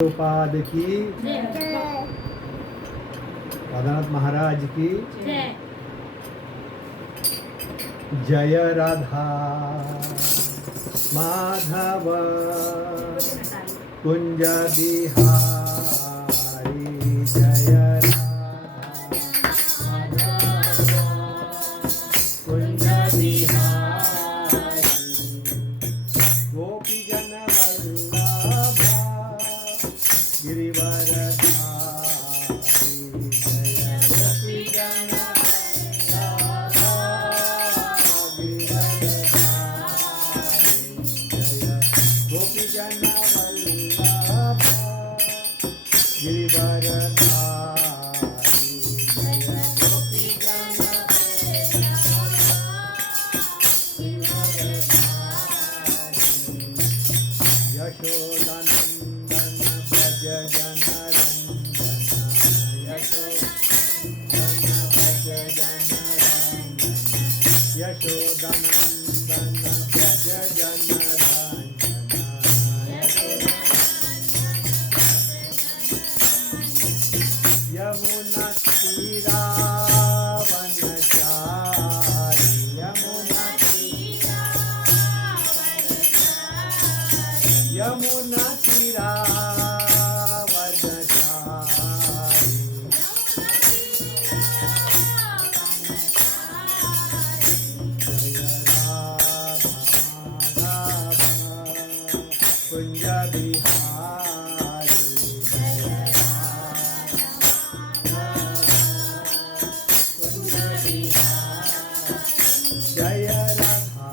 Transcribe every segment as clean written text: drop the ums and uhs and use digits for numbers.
प्रभुपाद की राधानाथ महाराज की जय राधा माधव कुंज बिहारी जय राधा कुंज बिहारी गोपी जन वल्लभ गिरिवरधारी जय गोपी जन गोपी जन वल्लभ गिरिवरधारी जय गोपी जन यशोदनंदन भज जनरंजन यशोदनंदन भज जनरंजन यशोदनंदन भज जनरंजन यमुना तीरावनचारी यमुना यमुना तीरावनचारी जय राधा माधव कुंज बिहारी जय जय राधा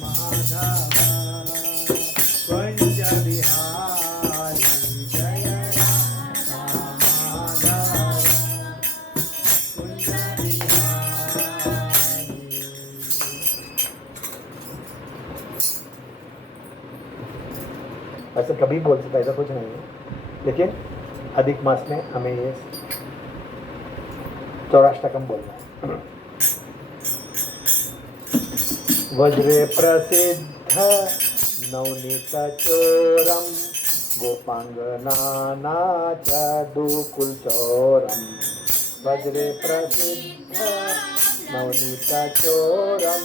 माधव कुंज बिहारी जय राधा माधव कुंज बिहारी। ऐसे कभी बोल सकता, ऐसा कुछ नहीं है, लेकिन अधिक मास में हमें ये चौराष्टकम बोलना है। वज्रे प्रसिद्ध नवनीत चोरम गोपांगनानाचदुकुल चोरम वज्रे प्रसिद्ध नवनीत चोरम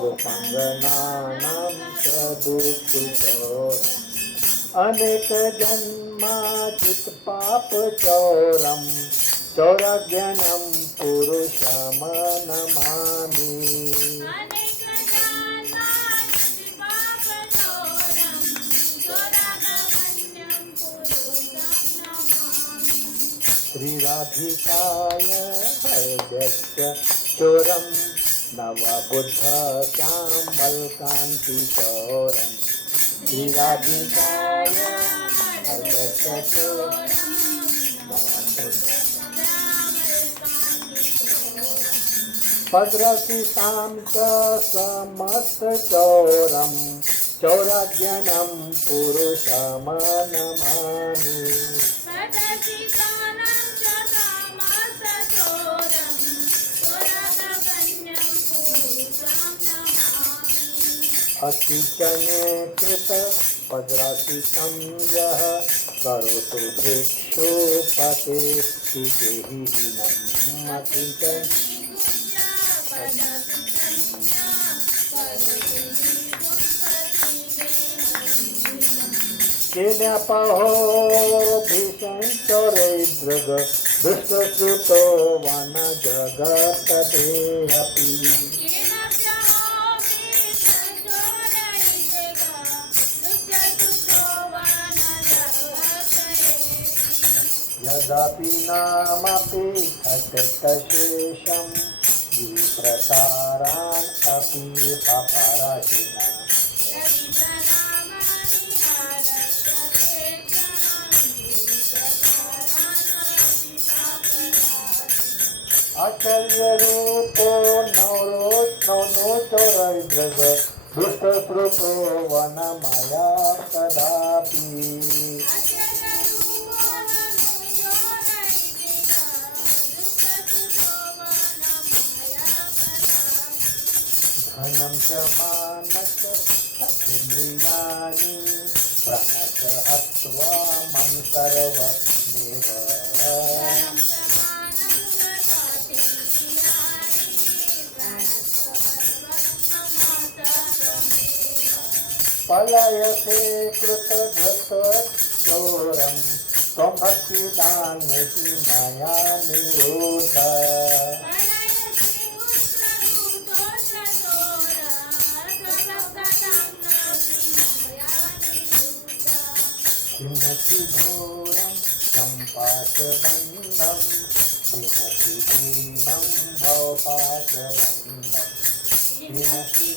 गोपांगनानाचदुकुल चोरम अनेक जन्माचित पाप चौरम चौरज्ञानम पुरुषम नमामि श्रीराधिकाय हृदयस्य चोरम नवबुद्ध श्यामलकान्ति चोरम श्रीराधिकाय हृदयस्य चोरम भद्रसितां च समस्त चोरम चौरज्ञानं पुरुषम नमामि अतिचने कृत पद्रासितं यः करोतु भिक्षुपते देहिनं अतिचन केल्यापहो भीषण चौरैद्रग दुष्टश्रुतो वन जगत्तदेऽपि यदापि नामपि हतशेषं विप्रसारान् अपि पापराशिना आचार्यरूपो नवनो चौरैद्रग दुष्टश्रुतो वनमया कदापि धनं च मानस इंद्रियाणि प्रणत हत्वा मम सर्वमेव पलयसे कृतधृतचोरं त्वं भक्तिदानेति मया निरुद्ध किमपि घोरं चम्पाशबन्धं किमपि भीमं भवपाशबन्धं किमपि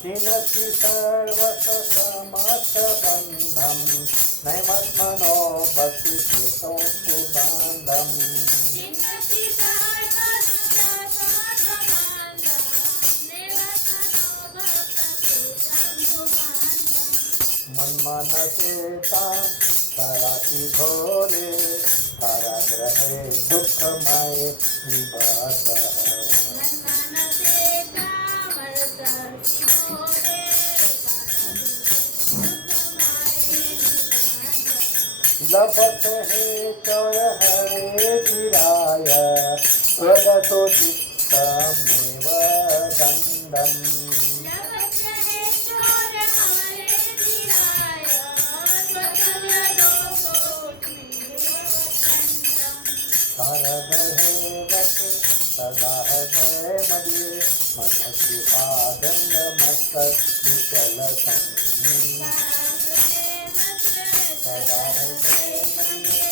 किमपि सर्वसमस्तबन्धं नैमत्मनो भक्तिकृतो कुर्बान्धम् मन्मनसेतां तरासि घोरे कारागृहे दुःखमये निबद्धः लभते चोर हरे चिराय स्वगतो चित्तमेव दण्डम् कारगहेवते सदा हृदय मदीये मत्कृपादण्डमस्तविचलसन् सदा हृदय मदीये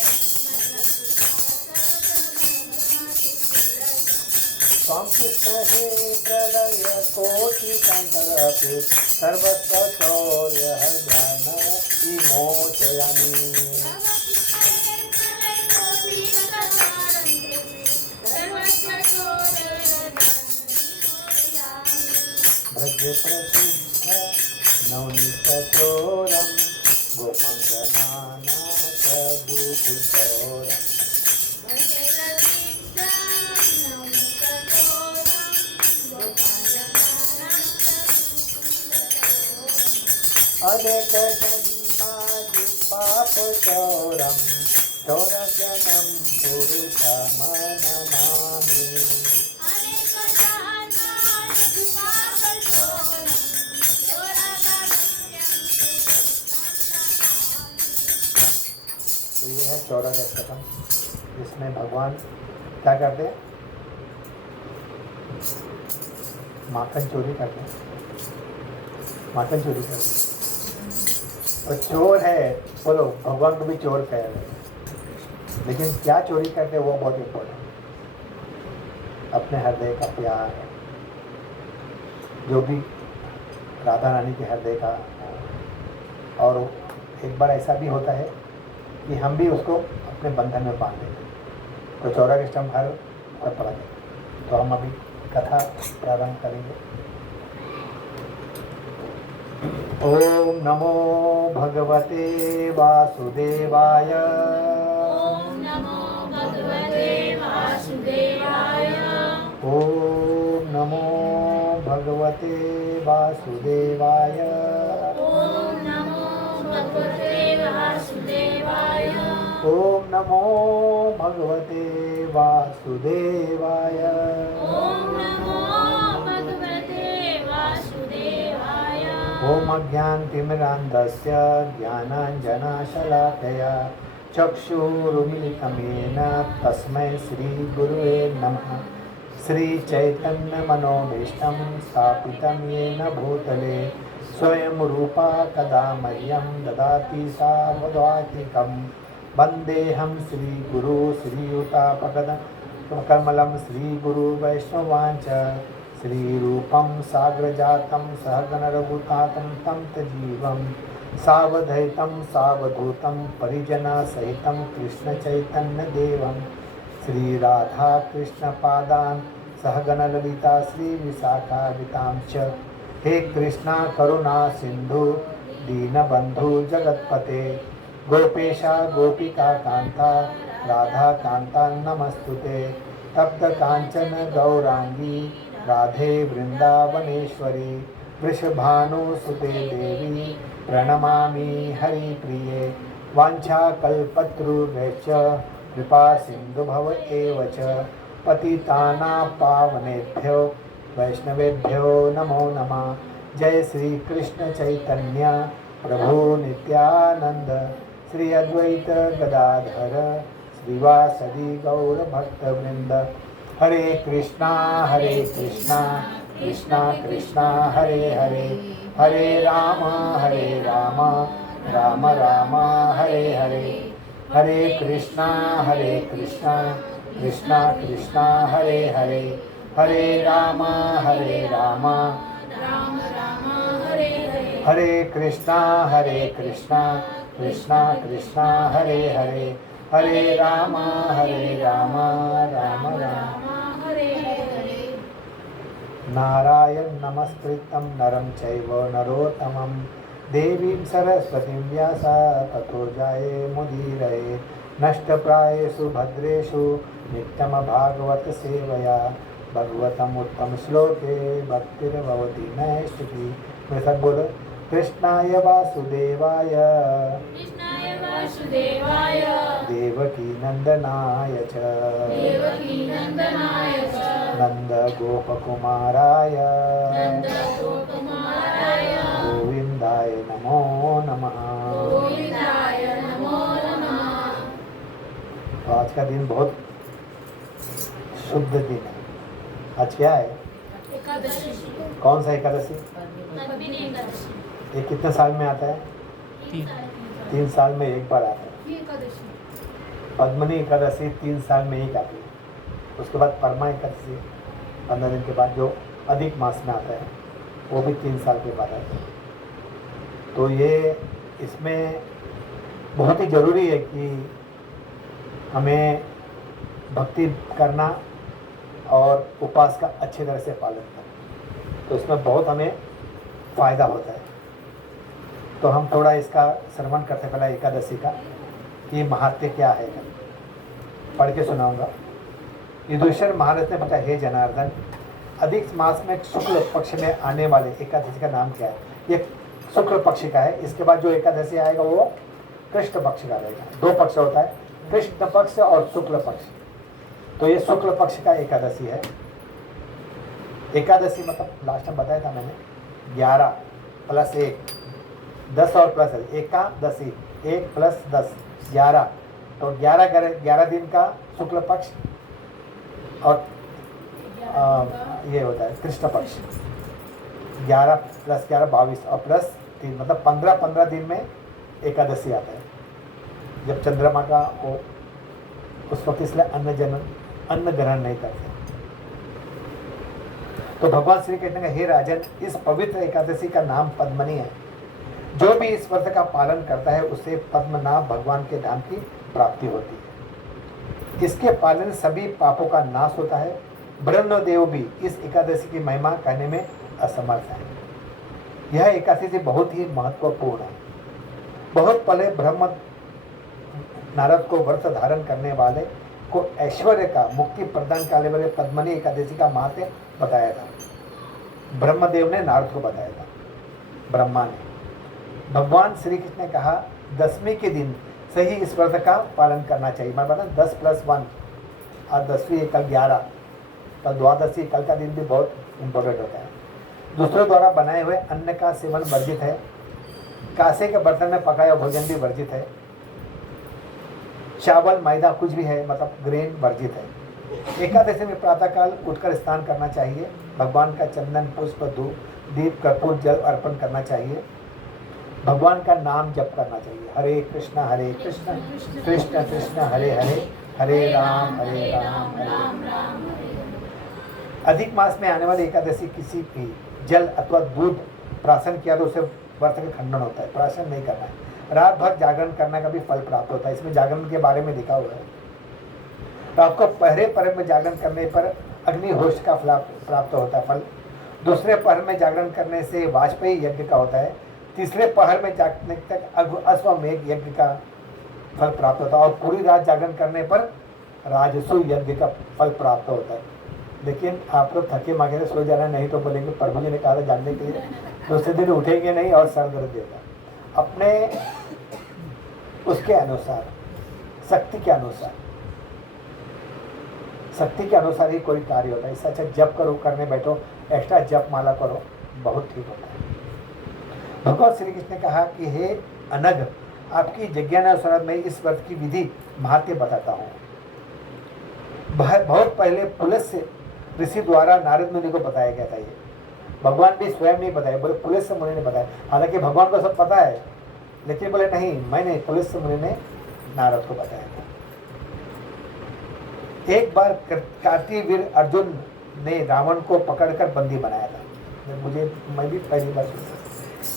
त्वं कृष्ण हे प्रलय कोटि संतरपि सर्वस्व शौर्य ध्यान विमोचयामि ब्रज प्रसिद्ध नवनीतचोरं गोमङ्गनानाथगोकुलचोरम् अनेक जन्मादि पापचोरं चोरजनं पुरुषमनमामि तो ये है 14 अष्टकम, जिसमें भगवान क्या करते हैं? माखन चोरी करते हैं, माखन चोरी करते हैं। और चोर है, बोलो भगवान को भी चोर कह रहे हैं, लेकिन क्या चोरी करते हैं वो बहुत इम्पोर्टेंट। अपने हृदय का प्यार, जो भी राधा रानी के हृदय का। और एक बार ऐसा भी होता है कि हम भी उसको अपने बंधन में बांध देते हैं। तो 14 अष्टकम हर पढ़ा जाए। तो हम अभी कथा प्रारंभ करेंगे। ओम नमो भगवते वासुदेवाय। ओम नमो भगवते वासुदेवाय। ओम नमो भगवते वासुदेवाय। ओम नमो भगवते वासुदेवाय। ओम नमो भगवते वासुदेवाय। ओम नमो भगवते वासुदेवाय। ओम अज्ञानतिमिरान्धस्य ज्ञानाञ्जनशलाकया चक्षुरुन्मिलितं येन तस्मै श्रीगुरुवे नमः। श्रीचैतन्यमनोभीष्टं स्थापितं येन भूतले स्वयं रूपा कदा मह्यं ददाति सावधातिकं। वन्देऽहं श्रीगुरु श्रीयुतापकमलं श्रीगुरुवैष्णवांच श्रीरूपं साग्रजातं सहगणरघुनाथं तं सजीवं सावधैतं सावधूतं परिजनसहितं कृष्णचैतन्यदेवं श्रीराधाकृष्णपादान् सहगणललिता श्रीविशाखावितां च। हे कृष्णा करुणा सिंधु दीनबंधु जगत्पते गोपेशा गोपिका कांता राधा कांता नमस्तुते। तप्त कांचन गौरांगी राधे वृंदावनेश्वरी वृषभानुसुते देवी प्रणमामि हरिप्रिये वाञ्छाकल्पतरुभ्यश्च कृपा सिन्धुभव एव च पतितानां पावनेभ्यो वैष्णवेभ्यो नमो नमः। जय श्री कृष्ण चैतन्य प्रभु नित्यानंद श्री अद्वैत गदाधर श्रीवासदि गौर भक्तवृंद। हरे कृष्णा कृष्णा कृष्णा हरे हरे, हरे राम राम राम हरे हरे। हरे कृष्णा कृष्णा कृष्णा हरे हरे, हरे राम राम राम हरे हरे। हरे कृष्णा कृष्णा कृष्णा हरे हरे, हरे राम राम हरे हरे। नारायण नमस्कृतं नरं चैव नरोत्तमं देवीं सरस्वतीं व्यास ततो जाये मुदीरये। नष्टप्रायेषु भद्रेषु नित्यमभागवत सेवया भगवतम उत्तम श्लोके भक्तिर्भवति नैष्टिकी। मैं सब बोलो कृष्णाय वासुदेवाय कृष्णाय वासुदेवाय देवकी नंदनाय च देवकी नंदनाय च नंद गोपकुमाराय नंद गोपकुमाराय गोविंदाय नमो नमः। गोविंदाय नमो नमः। तो आज का दिन बहुत शुद्ध दिन है। आज क्या है? एकादशी। कौन सा एकादशी? पद्मिनी एकादशी। ये कितने साल में आता है? 3 साल में एक बार आता है। ये एकादशी पद्मिनी एकादशी 3 साल में एक आती है। उसके बाद परमा एकादशी 15 दिन के बाद जो अधिक मास में आता है वो भी 3 साल के बाद आता है। तो ये इसमें बहुत ही ज़रूरी है कि हमें भक्ति करना और उपवास का अच्छी तरह से पालन करना, तो इसमें बहुत हमें फ़ायदा होता है। तो हम थोड़ा इसका श्रवण करते पहले एकादशी का कि महात्म्य क्या है, पढ़ के सुनाऊंगा। युधिष्ठिर महाराज ने पूछा, हे जनार्दन, अधिक मास में शुक्ल पक्ष में आने वाले एकादशी का नाम क्या है? ये शुक्ल पक्ष का है। इसके बाद जो एकादशी आएगा वो कृष्ण पक्ष का रहेगा। 2 पक्ष होता है, कृष्ण पक्ष और शुक्ल पक्ष। तो ये शुक्ल पक्ष का एकादशी है। एकादशी मतलब लास्ट में बताया था मैंने 11 + 1 10 और प्लस एकादशी 1 + 10 11। तो 11 दिन का शुक्ल पक्ष और ये होता है कृष्ण पक्ष। 11 + 11 22 और प्लस 3 मतलब 15 दिन में एकादशी आता है। जब चंद्रमा का वो उस वक्त इसलिए अन्न ग्रहण नहीं करते। तो भगवान श्री कृष्ण ने, हे राजन, इस पवित्र एकादशी का नाम पद्मनी है। जो भी इस व्रत का पालन करता है उसे पद्मनाभ भगवान के धाम की प्राप्ति होती है। इसके पालन सभी पापों का नाश होता है। ब्रह्मदेव भी इस एकादशी की महिमा कहने में असमर्थ है। यह एकादशी बहुत ही महत्वपूर्ण है। बहुत पहले ब्रह्म नारद को व्रत धारण करने वाले को ऐश्वर्य का मुक्ति प्रदान करने वाले पद्मनी एकादशी का महत्व बताया था। ब्रह्मदेव ने नारद को बताया था, ब्रह्मा ने। भगवान श्री कृष्ण ने कहा 10वीं के दिन सही इस व्रत का पालन करना चाहिए। मैं बता 10 + 1 और 10वीं कल 11, तो द्वादशी कल का दिन भी बहुत इम्पोर्टेंट होता है। दूसरों द्वारा बनाए हुए अन्न का सेवन वर्जित है। कांसे के बर्तन में पकाया भोजन भी वर्जित है। चावल मैदा कुछ भी है मतलब ग्रेन वर्जित है। एकादशी में प्रातःकाल उठकर स्नान करना चाहिए। भगवान का चंदन पुष्प धूप दीप कर्पूर जल अर्पण करना चाहिए। भगवान का नाम जप करना चाहिए। हरे कृष्णा कृष्ण कृष्ण हरे हरे, हरे राम हरे राम। अधिक मास में आने वाली एकादशी किसी भी जल अथवा दूध प्राशन किया तो उसे व्रत का खंडन होता है। प्राशन नहीं करना है। रात भर जागरण करने का भी फल प्राप्त होता है। इसमें जागरण के बारे में लिखा हुआ है। तो आपको पहले पहर में जागरण करने पर अग्निहोत्र का फल प्राप्त होता है फल। दूसरे पहर में जागरण करने से वाजपेयी यज्ञ का होता है। तीसरे पहर में जागने तक अश्वमेध यज्ञ का फल प्राप्त होता है। और पूरी रात जागरण करने पर राजसु यज्ञ का फल प्राप्त होता है। लेकिन आप लोग थके माके सो जाना, नहीं तो बोलेंगे प्रभु जी ने कहा था जागने के लिए, दूसरे दिन उठेंगे नहीं और सर दर्द देगा। अपने उसके अनुसार, शक्ति के अनुसार, शक्ति के अनुसार ही कोई कार्य होता है। इससे अच्छा जप करो, करने बैठो, एक्स्ट्रा जप माला करो, बहुत ठीक होता है। भगवान श्री कृष्ण ने कहा कि हे अनग, आपकी जिज्ञासानुसार मैं इस व्रत की विधि महात्म्य बताता हूँ। बहुत पहले पुलस्त्य ऋषि द्वारा नारद मुनि को बताया गया था। ये भगवान भी स्वयं नहीं बताया, बोले पुलस्त्य मुनि ने बताया। हालांकि भगवान को सब पता है, लेकिन बोले नहीं, मैंने, पुलस्त्य मुनि ने नारद को बताया था। एक बार कार्तिक वीर अर्जुन ने रावण को पकड़कर बंदी बनाया था। मैं भी पहली बार सुना।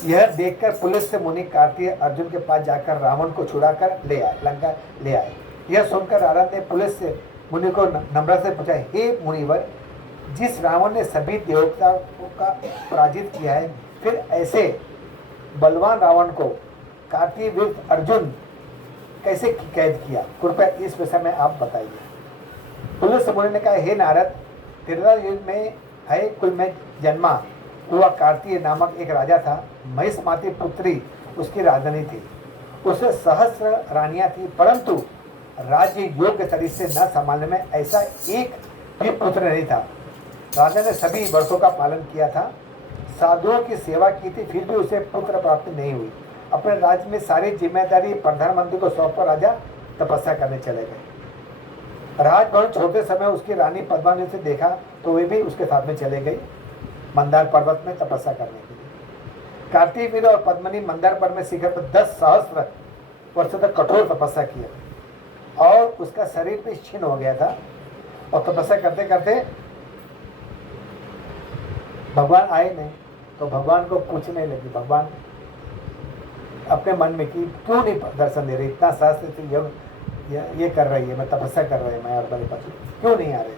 यह देखकर पुलस्त्य मुनि कार्तिक अर्जुन के पास जाकर रावण को छुड़ाकर ले आए, लंका ले आए। यह सुनकर नारद ने पुलस्त्य मुनि को नम्रता से पूछा, हे मुनिवर, जिस रावण ने सभी देवताओं का पराजित किया है, फिर ऐसे बलवान रावण को कार्तिक वीर अर्जुन कैसे कैद किया? कृपया इस विषय में आप बताइए। पुलस्त्य मुनि ने कहा, हे नारद, त्रेता युग में है कुल में जन्मा हुआ कार्तिक नामक एक राजा था। महिषमाती पुत्री उसकी राजधानी थी। उसे सहस्र रानियां थी, परंतु राज्य योग्य तरीके से न संभालने में ऐसा एक भी पुत्र नहीं था। राजा ने सभी वर्षों का पालन किया था, साधुओं की सेवा की थी, फिर भी उसे पुत्र प्राप्ति नहीं हुई। अपने राज्य में सारी जिम्मेदारी प्रधानमंत्री को सौंपकर राजा तपस्या करने चले गए। राजभवन छोटे समय उसकी रानी पद्मावती से देखा तो वे भी उसके साथ में चले गई मंदार पर्वत में तपस्या करने के लिए। कार्तिक वीर और पद्मिनी मंदार पर्वत में शिखर पर 10 सहस्त्र वर्षों तक कठोर तपस्या किया और उसका शरीर भी क्षीण हो गया था। और तपस्या करते करते भगवान आए नहीं, तो भगवान को पूछने लगी, भगवान अपने मन में कि क्यों नहीं दर्शन दे रहे, इतना सहस्त्र योग ये कर रही है, मैं तपस्या कर रही है, मैं और बड़े पति क्यों नहीं आ रहे।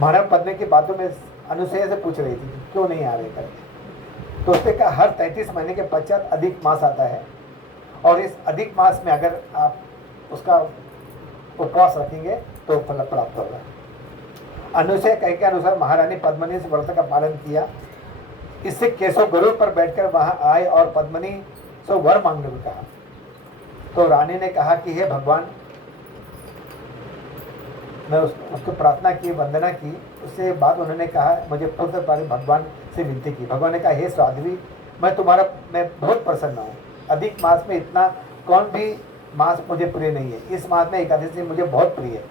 महाराज पद्मे की बातों में अनुसया से पूछ रही थी क्यों नहीं आ रहे करके। तो उसने कहा, हर 33 महीने के पश्चात अधिक मास आता है और इस अधिक मास में अगर आप उसका उपवास रखेंगे तो फल प्राप्त होगा। अनुसया कह के अनुसार महारानी पद्मिनी से व्रत का पालन किया। इससे केशव गरुड़ पर बैठकर वहां आए और पद्मिनी से वर मांगने को कहा। तो रानी ने कहा कि हे भगवान, मैं उसको प्रार्थना की, वंदना की। उससे बाद उन्होंने कहा मुझे पुत्र पाने भगवान से विनती की। भगवान ने कहा, हे साध्वी, मैं बहुत प्रसन्न हूँ। अधिक मास में इतना कौन भी मास मुझे प्रिय नहीं है। इस मास में एकादशी मुझे बहुत प्रिय है।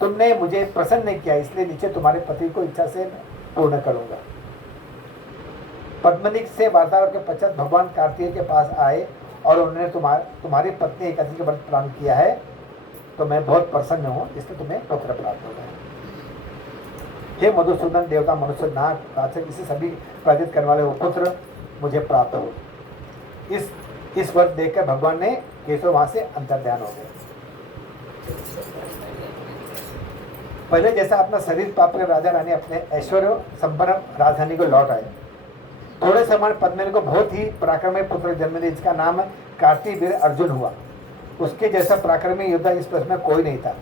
तुमने मुझे प्रसन्न नहीं किया, इसलिए नीचे तुम्हारे पति को इच्छा से पूर्ण करूंगा। पद्मिनी से वार्तालाप के पश्चात भगवान कार्तिकेय के पास आए और उन्होंने तुम्हारी पत्नी एकादशी का व्रत प्रारंभ किया है, तो मैं बहुत प्रसन्न हूँ, इसलिए तुम्हें पुत्र प्राप्त होगा। हे मधुसूदन, देवता, मनुष्य, नाग, राक्षस, इसे सभी पराजित करने वाले वो पुत्र मुझे प्राप्त हो। इस व्रत देखकर भगवान ने केशव वहां से अंतर्ध्यान हो गए। पहले जैसा अपना शरीर प्राप्त कर राजा रानी अपने ऐश्वर्य संपन्न राजधानी को लौट आए। थोड़े समय पद्मिनी को बहुत ही पराक्रमी पुत्र जन्म दिया, जिसका नाम कार्तिक वीर अर्जुन हुआ। उसके जैसा पराक्रमी योद्धा इस प्रश्न में कोई नहीं था।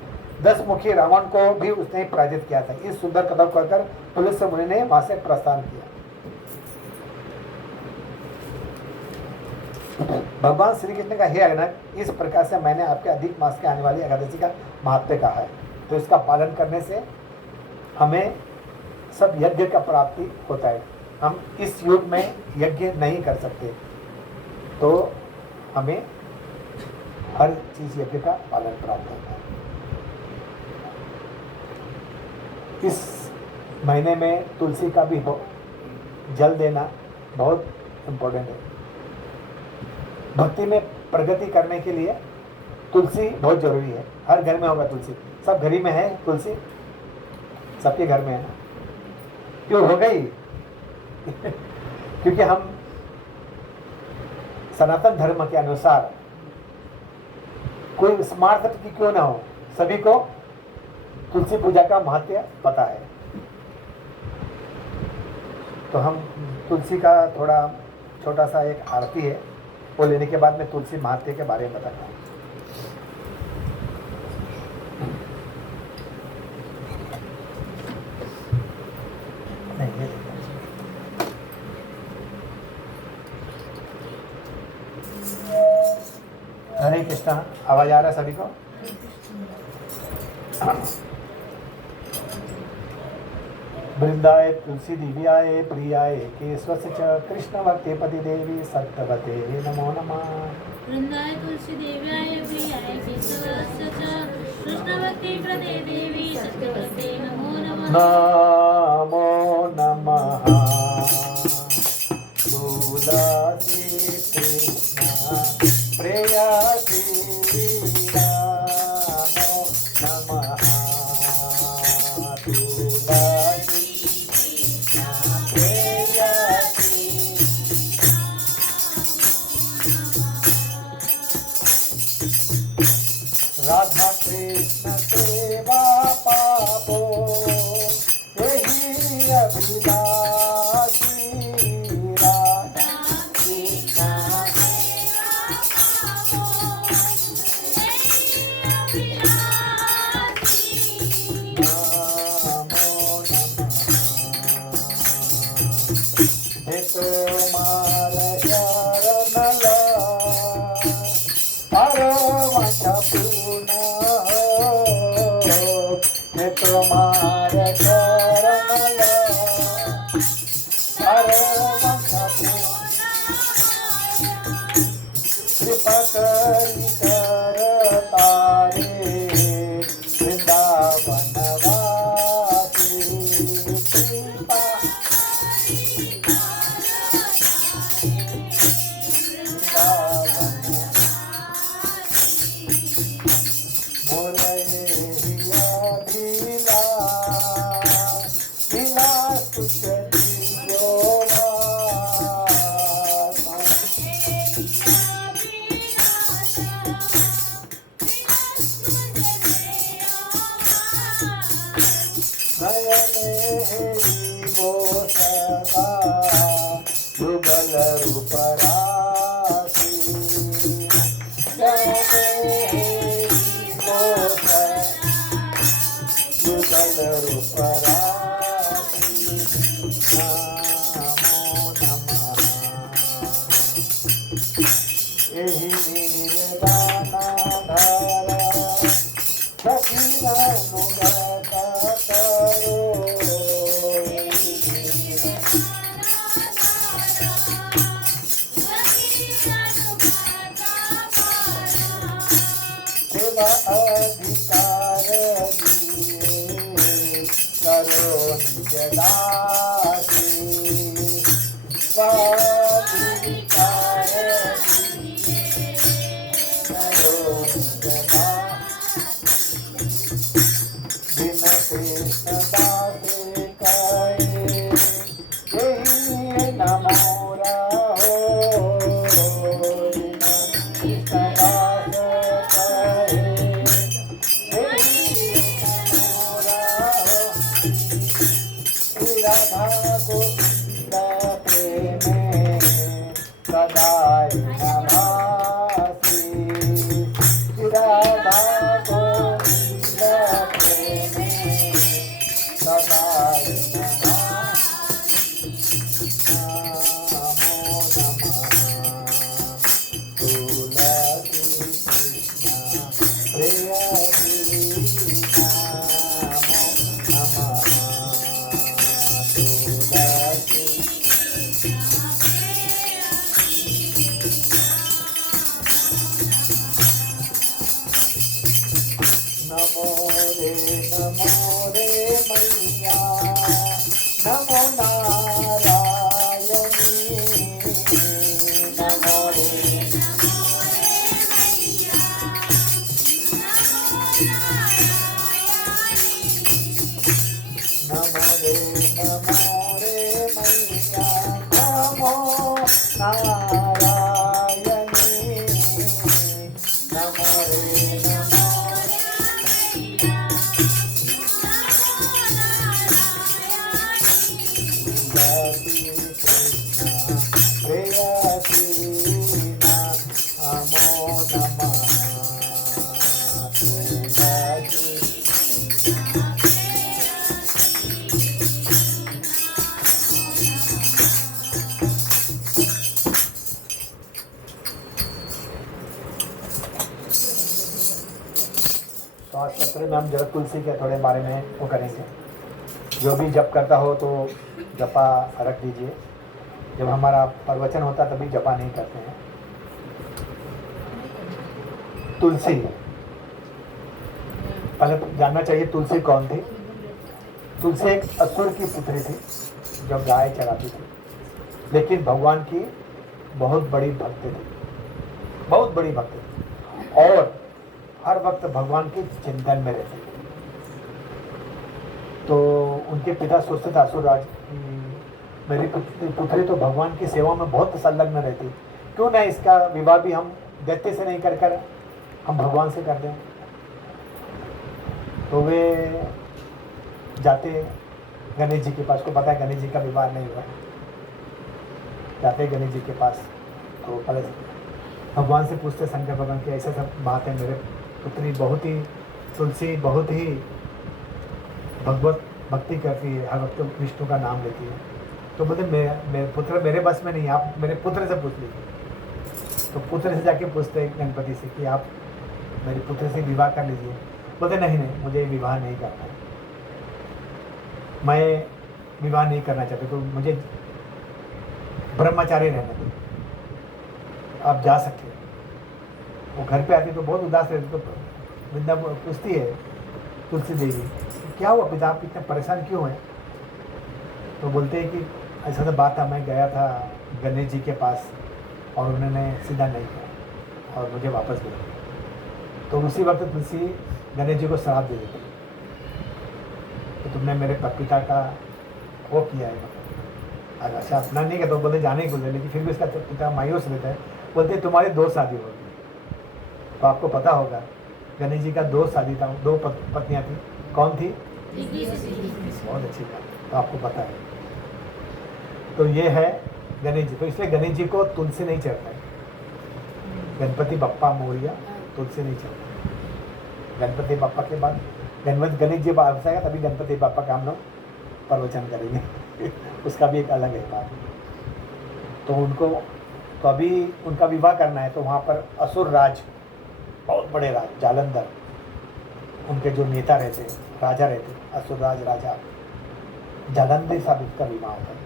10 मुखी रावण को भी उसने पराजित किया था। इस सुंदर कदम कहकर पुलस्त्य मुनि ने वहां से प्रस्थान किया। भगवान श्री कृष्ण का, हे अगनक, इस प्रकार से मैंने आपके अधिक मास के आने वाली एकादशी का महात्म्य कहा है, तो इसका पालन करने से हमें सब यज्ञ का प्राप्ति होता है। हम इस युग में यज्ञ नहीं कर सकते, तो हमें हर चीज यज्ञ का पालन प्राप्त होता है। इस महीने में तुलसी का भी जल देना बहुत इम्पोर्टेंट है। भक्ति में प्रगति करने के लिए तुलसी बहुत जरूरी है। हर घर में होगा तुलसी, सब घर ही में है तुलसी, सबके घर में है ना। क्यों हो गई? क्योंकि हम सनातन धर्म के अनुसार कोई स्मार्ट की क्यों ना हो, सभी को तुलसी पूजा का महत्व पता है। तो हम तुलसी का थोड़ा छोटा सा एक आरती है, वो लेने के बाद मैं तुलसी महत्व के बारे में बताता हूँ। हरे कृष्णा। आवाज आ रहा है सभी को? वृंदाए तुलसी दिव्याए प्रियाए केशवस्य च कृष्ण भक्ति पति देवी सत्यवते नमो नमः। वृंदाय तुलसी देव्याय प्रियाय केशवस्य च कृष्णभक्ति प्रदे देवी सत्यवते नमो नमः। नमो नमः तुलसी कृष्ण प्रेयसी नमो नमः तुलसी कृष्ण प्रेयसी। राधा कृष्ण सेवा पापो यही अभिलाषी। राधा कृष्ण नमो नमः। हे तुम्हार शरण परवश पूर्ण हे तुम्हार शरण परवश पूर्ण कृपा करी कर तारे वृंदावन वासी। कृपा वृंदावन युगल रूप राशि युगल रूप राशि। नमो नमः। एहि निर्वाणा धारा सखी अनुगत करो। सेवा अधिकार दिए करो निज दासी। स्वाधिकार दिए करो निज दासी। बिन कृष्ण दासे कहे यही न मोरा हो। बिन कृष्ण दास कहे यही न मोरा हो। श्री राधा गोविंद प्रेमे सदा नभासी। श्री राधा गोविंद प्रेमे सदा नभासी। नमो नमः तुलसी कृष्ण प्रेयसी। नमो नमः तुलसी। नमो रे मैया नमो नारायणी। नमो रे मैया नमो नारायणी। नमो तुलसी कृष्ण प्रेयसी। नमो नमः तुलसी। पत्र में हम जरा तुलसी के थोड़े बारे में वो करेंगे। जो भी जप करता हो तो जपा रख दीजिए, जब हमारा प्रवचन होता तभी जपा नहीं करते हैं। तुलसी, पहले जानना चाहिए तुलसी कौन थी। तुलसी एक असुर की पुत्री थी जो गाय चराती थी, लेकिन भगवान की बहुत बड़ी भक्त थी, बहुत बड़ी भक्त थी, और हर वक्त भगवान के चिंतन में रहती थी। तो उनके पिता सोचते थे असुरराज, मेरी पुत्री तो भगवान की सेवा में बहुत संलग्न रहती, क्यों ना इसका विवाह भी हम दैत्य से नहीं कर हम भगवान से कर दें। तो वे जाते गणेश जी के पास, को पता है गणेश जी का विवाह नहीं हुआ, जाते गणेश जी के पास, तो पहले भगवान से पूछते शंकर भगवान की ऐसा सब बात है, मेरे पुत्री बहुत ही तुलसी बहुत ही भगवत भक्ति करती है, हर वक्त विष्णु का नाम लेती है। तो बोलते मेरे पुत्र मेरे बस में नहीं, आप मेरे पुत्र से पूछ लीजिए। तो पुत्र से जाके पूछते गणपति से कि आप मेरे पुत्र से विवाह कर लीजिए। बोलते नहीं, मुझे विवाह नहीं करना है, मैं विवाह नहीं करना चाहते, तो मुझे ब्रह्मचारी रहने दो, आप जा सकते हो। वो घर पे आती तो बहुत उदास रहती, तो वृंदा पूछती है तुलसी देवी, क्या हुआ पिता, आप इतने परेशान क्यों हैं? तो बोलते हैं कि ऐसा तो बात था, मैं गया था गणेश जी के पास और उन्होंने सीधा नहीं किया और मुझे वापस भेजा। तो उसी वक्त तुलसी गणेश जी को श्राप दे देती, तो तुमने मेरे पिता का वो किया है, अगर अच्छा अपना नहीं कहता, तो बोलते जाने को दे, लेकिन फिर भी उसका पिता मायूस रहता है। बोलते तुम्हारी 2 शादी होगी। तो आपको पता होगा गणेश जी का 2 शादी था, 2 पत्नियां थी, कौन थी? बहुत अच्छी बात, तो आपको पता है। तो ये है गणेश जी, तो इसलिए गणेश जी को तुलसी नहीं चढ़ता है, गणपति बप्पा मोरिया, तुलसी नहीं चढ़ता। गणपति बप्पा के बाद गणेश जी वापस आएगा, तभी गणपति बप्पा का हम लोग प्रवचन करेंगे उसका भी एक अलग है बात। तो उनको तो अभी उनका विवाह करना है, तो वहाँ पर असुर राज, बहुत बड़े राज जालंधर, उनके जो नेता रहते, राजा रहते, असुर राज राजा जालंधर साहब, उसका विवाह होता है।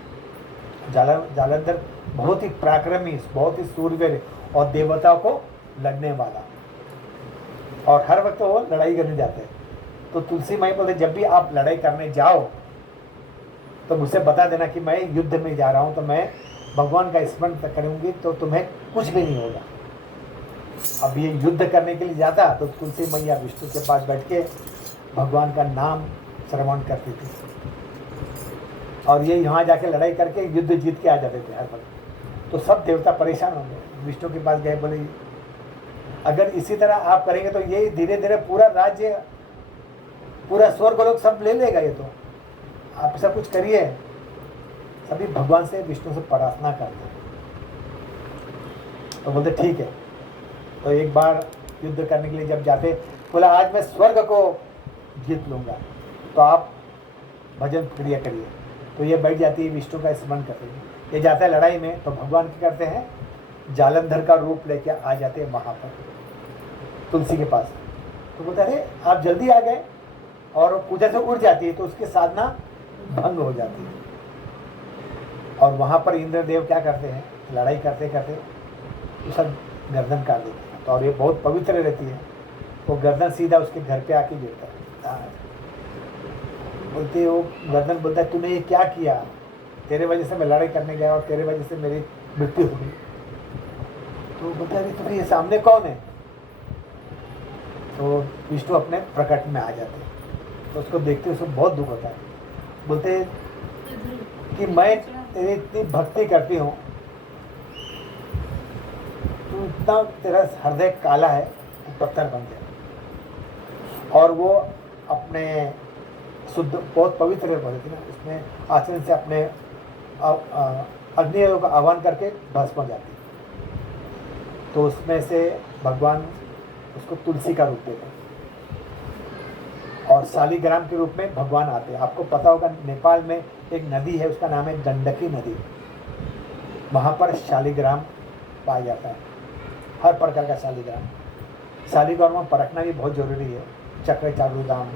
जालंधर बहुत ही पराक्रमी, बहुत ही सूरवीर और देवताओं को लड़ने वाला, और हर वक्त वो लड़ाई करने जाते हैं। तो तुलसी माई बोलते जब भी आप लड़ाई करने जाओ तो मुझसे बता देना कि मैं युद्ध में जा रहा हूँ, तो मैं भगवान का स्मरण करूँगी तो तुम्हें कुछ भी नहीं होगा। अब ये युद्ध करने के लिए जाता तो तुलसी मैया विष्णु के पास बैठ के भगवान का नाम श्रवण करती थी, और ये यहाँ जाके लड़ाई करके युद्ध जीत के आ जाते थे हर वक्त। तो सब देवता परेशान हो गए, विष्णु के पास गए, बोले अगर इसी तरह आप करेंगे तो ये धीरे धीरे पूरा राज्य, पूरा स्वर्ग लोग सब ले लेगा, ये तो आप सब कुछ करिए। सभी भगवान से विष्णु से प्रार्थना करते हैं। तो बोलते ठीक है। तो एक बार युद्ध करने के लिए जब जाते, बोला आज मैं स्वर्ग को जीत लूँगा, तो आप भजन क्रिया करिए। तो ये बैठ जाती है, विष्णु का स्मरण करते हैं। ये जाता है लड़ाई में, तो भगवान क्या करते हैं, जालंधर का रूप लेके आ जाते हैं वहाँ पर तुलसी के पास। तो बोलते अरे आप जल्दी आ गए, और पूजा से उड़ जाती है, तो उसकी साधना भंग हो जाती है। और वहाँ पर इंद्रदेव क्या करते हैं, लड़ाई करते करते उसका गर्दन काट देते हैं। तो और ये बहुत पवित्र रहती है, वो गर्दन सीधा उसके घर पे आके गिरता है। बोलते वो गर्दन बोलता है तूने ये क्या किया, तेरे वजह से मैं लड़ाई करने गया और तेरे वजह से मेरी मृत्यु हो गई। तो बोलता है तुम्हें ये सामने कौन है? तो विष्णु अपने प्रकट में आ जाते हैं। तो उसको देखते उसको बहुत दुख होता है। बोलते कि मैं तेरी इतनी भक्ति करती हूँ, तू इतना, तेरा हृदय काला है, तू पत्थर बन गया। और वो अपने शुद्ध, बहुत पवित्र बोलती ना, उसमें आचरण से अपने अग्नि का आह्वान करके भस्म हो जाती। तो उसमें से भगवान उसको तुलसी का रूप देते हैं, और शालिग्राम के रूप में भगवान आते हैं। आपको पता होगा नेपाल में एक नदी है, उसका नाम है गंडकी नदी। वहाँ पर शालिग्राम पाया जाता है, हर प्रकार का शालिग्राम। शालिग्राम में परखना भी बहुत ज़रूरी है। चक्र चारुधाम,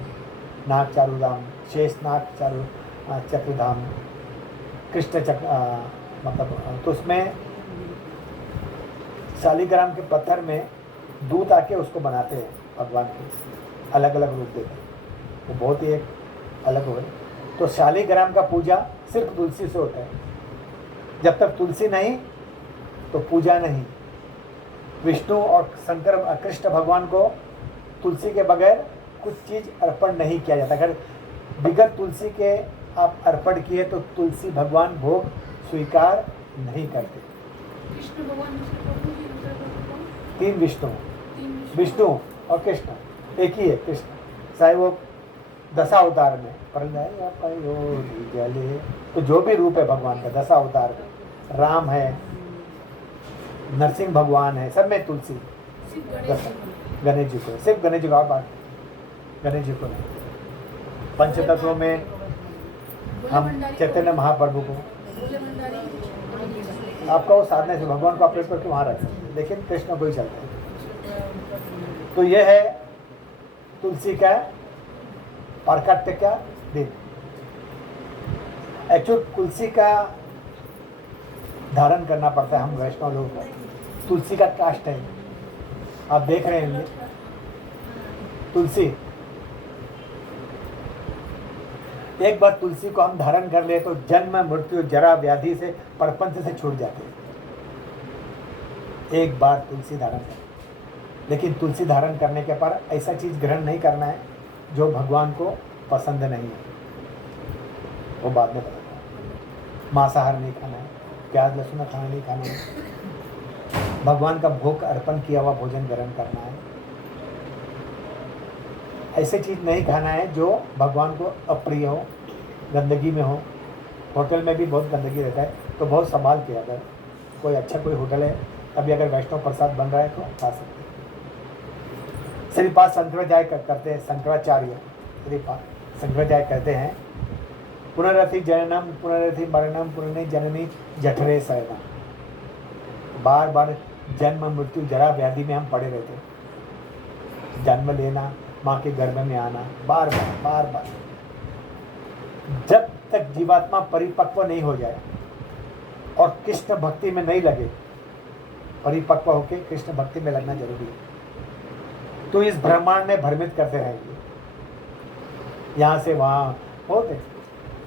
नाग चारुधाम, शेष नाग चक्रधाम, कृष्ण चक्र मतलब, तो उसमें शालिग्राम के पत्थर में दूध आके उसको बनाते हैं भगवान के, अलग अलग रूप देते हैं, वो बहुत ही एक अलग हो गए। तो शालिग्राम का पूजा सिर्फ तुलसी से होता है, जब तक तुलसी नहीं तो पूजा नहीं। विष्णु और शंकर कृष्ण भगवान को तुलसी के बगैर कुछ चीज़ अर्पण नहीं किया जाता। अगर बिगत तुलसी के आप अर्पण किए तो तुलसी भगवान भोग स्वीकार नहीं करते। कृष्ण भगवान तीन विष्णु और कृष्ण एक ही है कृष्ण, चाहे वो दशावतार में जले, तो जो भी रूप है भगवान का दशावतार में, राम है, नरसिंह भगवान है, सब में तुलसी। गणेश जी को, सिर्फ गणेश जी को, बात गणेश जी को नहीं। पंचतत्वों में हम चैतन्य महाप्रभु को, आपका वो साधना से भगवान को ऑपरेट करके वहाँ रख सकते, लेकिन कृष्ण को ही चलता है। तो यह है तुलसी का पारकाट्य का दिन। एक्चुअल तुलसी का धारण करना पड़ता है हम वैष्णव लोगों को, तुलसी का काष्ठ है, आप देख रहे हैं तुलसी। एक बार तुलसी को हम धारण कर ले तो जन्म मृत्यु जरा व्याधि से परपंच से छूट जाते हैं, एक बार तुलसी धारण कर। लेकिन तुलसी धारण करने के पर ऐसा चीज ग्रहण नहीं करना है जो भगवान को पसंद नहीं है, वो बाद में बताता है। मांसाहार नहीं खाना है, प्याज लहसुन खाना नहीं खाना है, भगवान का भोग अर्पण किया हुआ भोजन ग्रहण करना है। ऐसे चीज़ नहीं खाना है जो भगवान को अप्रिय हो, गंदगी में हो। होटल में भी बहुत गंदगी रहता है, तो बहुत संभाल के, अगर कोई अच्छा कोई होटल है अभी अगर वैष्णव प्रसाद बन रहा है तो खा सकते हैं। श्रीपाद शंकराचार्य करते हैं, शंकराचार्य श्रीपाद शंकराचार्य कहते हैं, पुनरथि जननम पुनरथि मरणम पुनर्नि जननी जठरे शयनम। बार बार जन्म मृत्यु जरा व्याधि में हम पड़े रहते हैं, जन्म लेना, माँ के गर्भ में आना, बार बार जब तक जीवात्मा परिपक्व नहीं हो जाए और कृष्ण भक्ति में नहीं लगे। परिपक्व होकर कृष्ण भक्ति में लगना जरूरी है, तो इस ब्रह्मांड में भ्रमित करते रहेंगे, यहाँ से वहाँ होते।